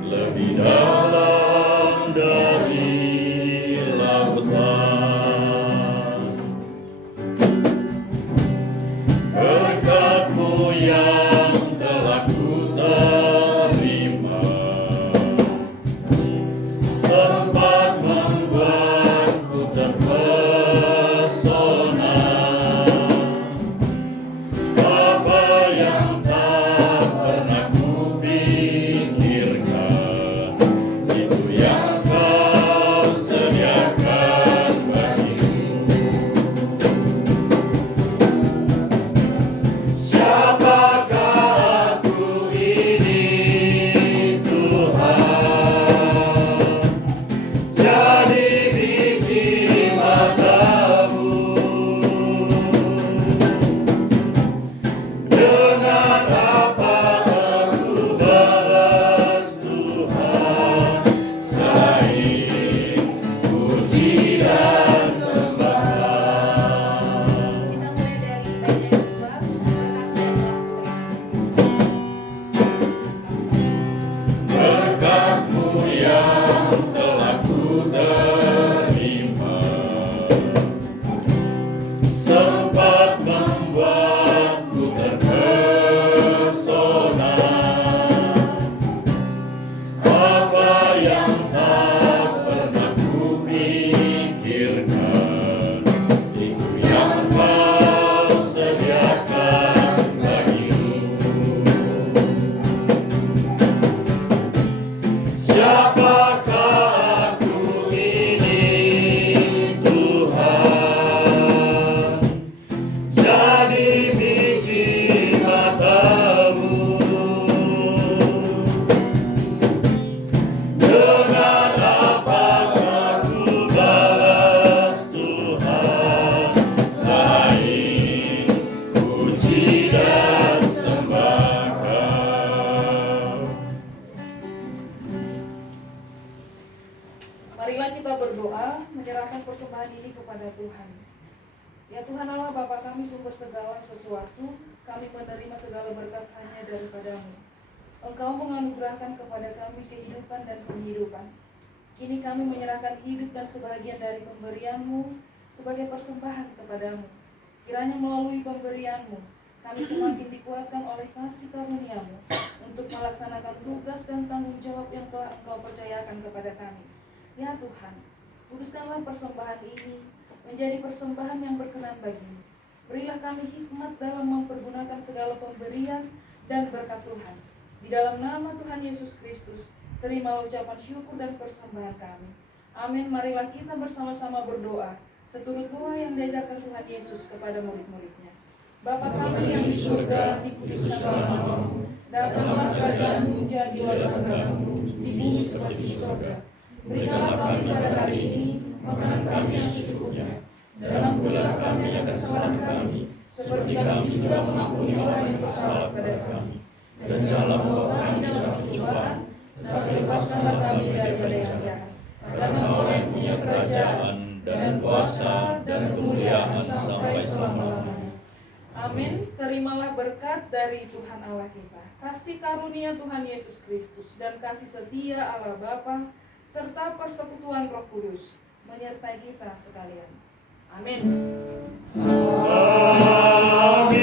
lebih dalam dari lautan. Berkat-Mu yang telah ku terima sempat membuatku terpesona. Apa yang tak pernah ku pikirkan, itu yang Kau sediakan bagiku. Siapakah aku ini Tuhan, jadi biji mata-Mu. Dengan apa aku balas Tuhan, selain puji dan sembahan. Berkat-Mu yang telah ku terima sempat membuatku terpesona. Apa yang tak pernah ku pikirkan, itu yang Kau sediakan bagiku. Siapakah aku ini Tuhan, jadi biji mata-Mu. Dengan apakah ku balas Tuhan, selain puji dan sembah. Marilah kita berdoa, menyerahkan persembahan ini kepada Tuhan. Ya Tuhan Allah Bapa kami, sumber segala sesuatu, kami menerima segala berkat hanya daripada-Mu. Engkau menganugerahkan kepada kami kehidupan dan penghidupan. Kini kami menyerahkan hidup dan sebahagian dari pemberian-Mu sebagai persembahan kepada-Mu. Kiranya melalui pemberian-Mu, kami semakin dikuatkan oleh kasih karunia-Mu untuk melaksanakan tugas dan tanggung jawab yang telah Engkau percayakan kepada kami. Ya Tuhan, kuduskanlah persembahan ini menjadi persembahan yang berkenan bagi-Mu. Berilah kami hikmat dalam mempergunakan segala pemberian dan berkat Tuhan. Di dalam nama Tuhan Yesus Kristus, terima ucapan syukur dan persembahan kami. Amin. Marilah kita bersama-sama berdoa seturut doa yang diajarkan Tuhan Yesus kepada murid-muridnya. Bapa kami yang di surga, dikuduskanlah namamu. Datanglah kerajaan-Mu, jadilah kehendakmu di bumi seperti di surga. Berikanlah kami pada hari ini makanan kami yang secukupnya. Dan ampunilah kami akan kesalahan kami, seperti kami juga mengampuni orang yang bersalah kepada kami. Dan janganlah membawa kami dalam pencobaan, tetapi lepaskanlah kami dari yang jahat. Karena Engkau yang punya kerajaan dan kuasa dan kemuliaan sampai selama-lamanya. Amin. Terimalah berkat dari Tuhan Allah kita, kasih karunia Tuhan Yesus Kristus, dan kasih setia Allah Bapa, serta persekutuan Roh Kudus menyertai kita sekalian. Amin. Amin.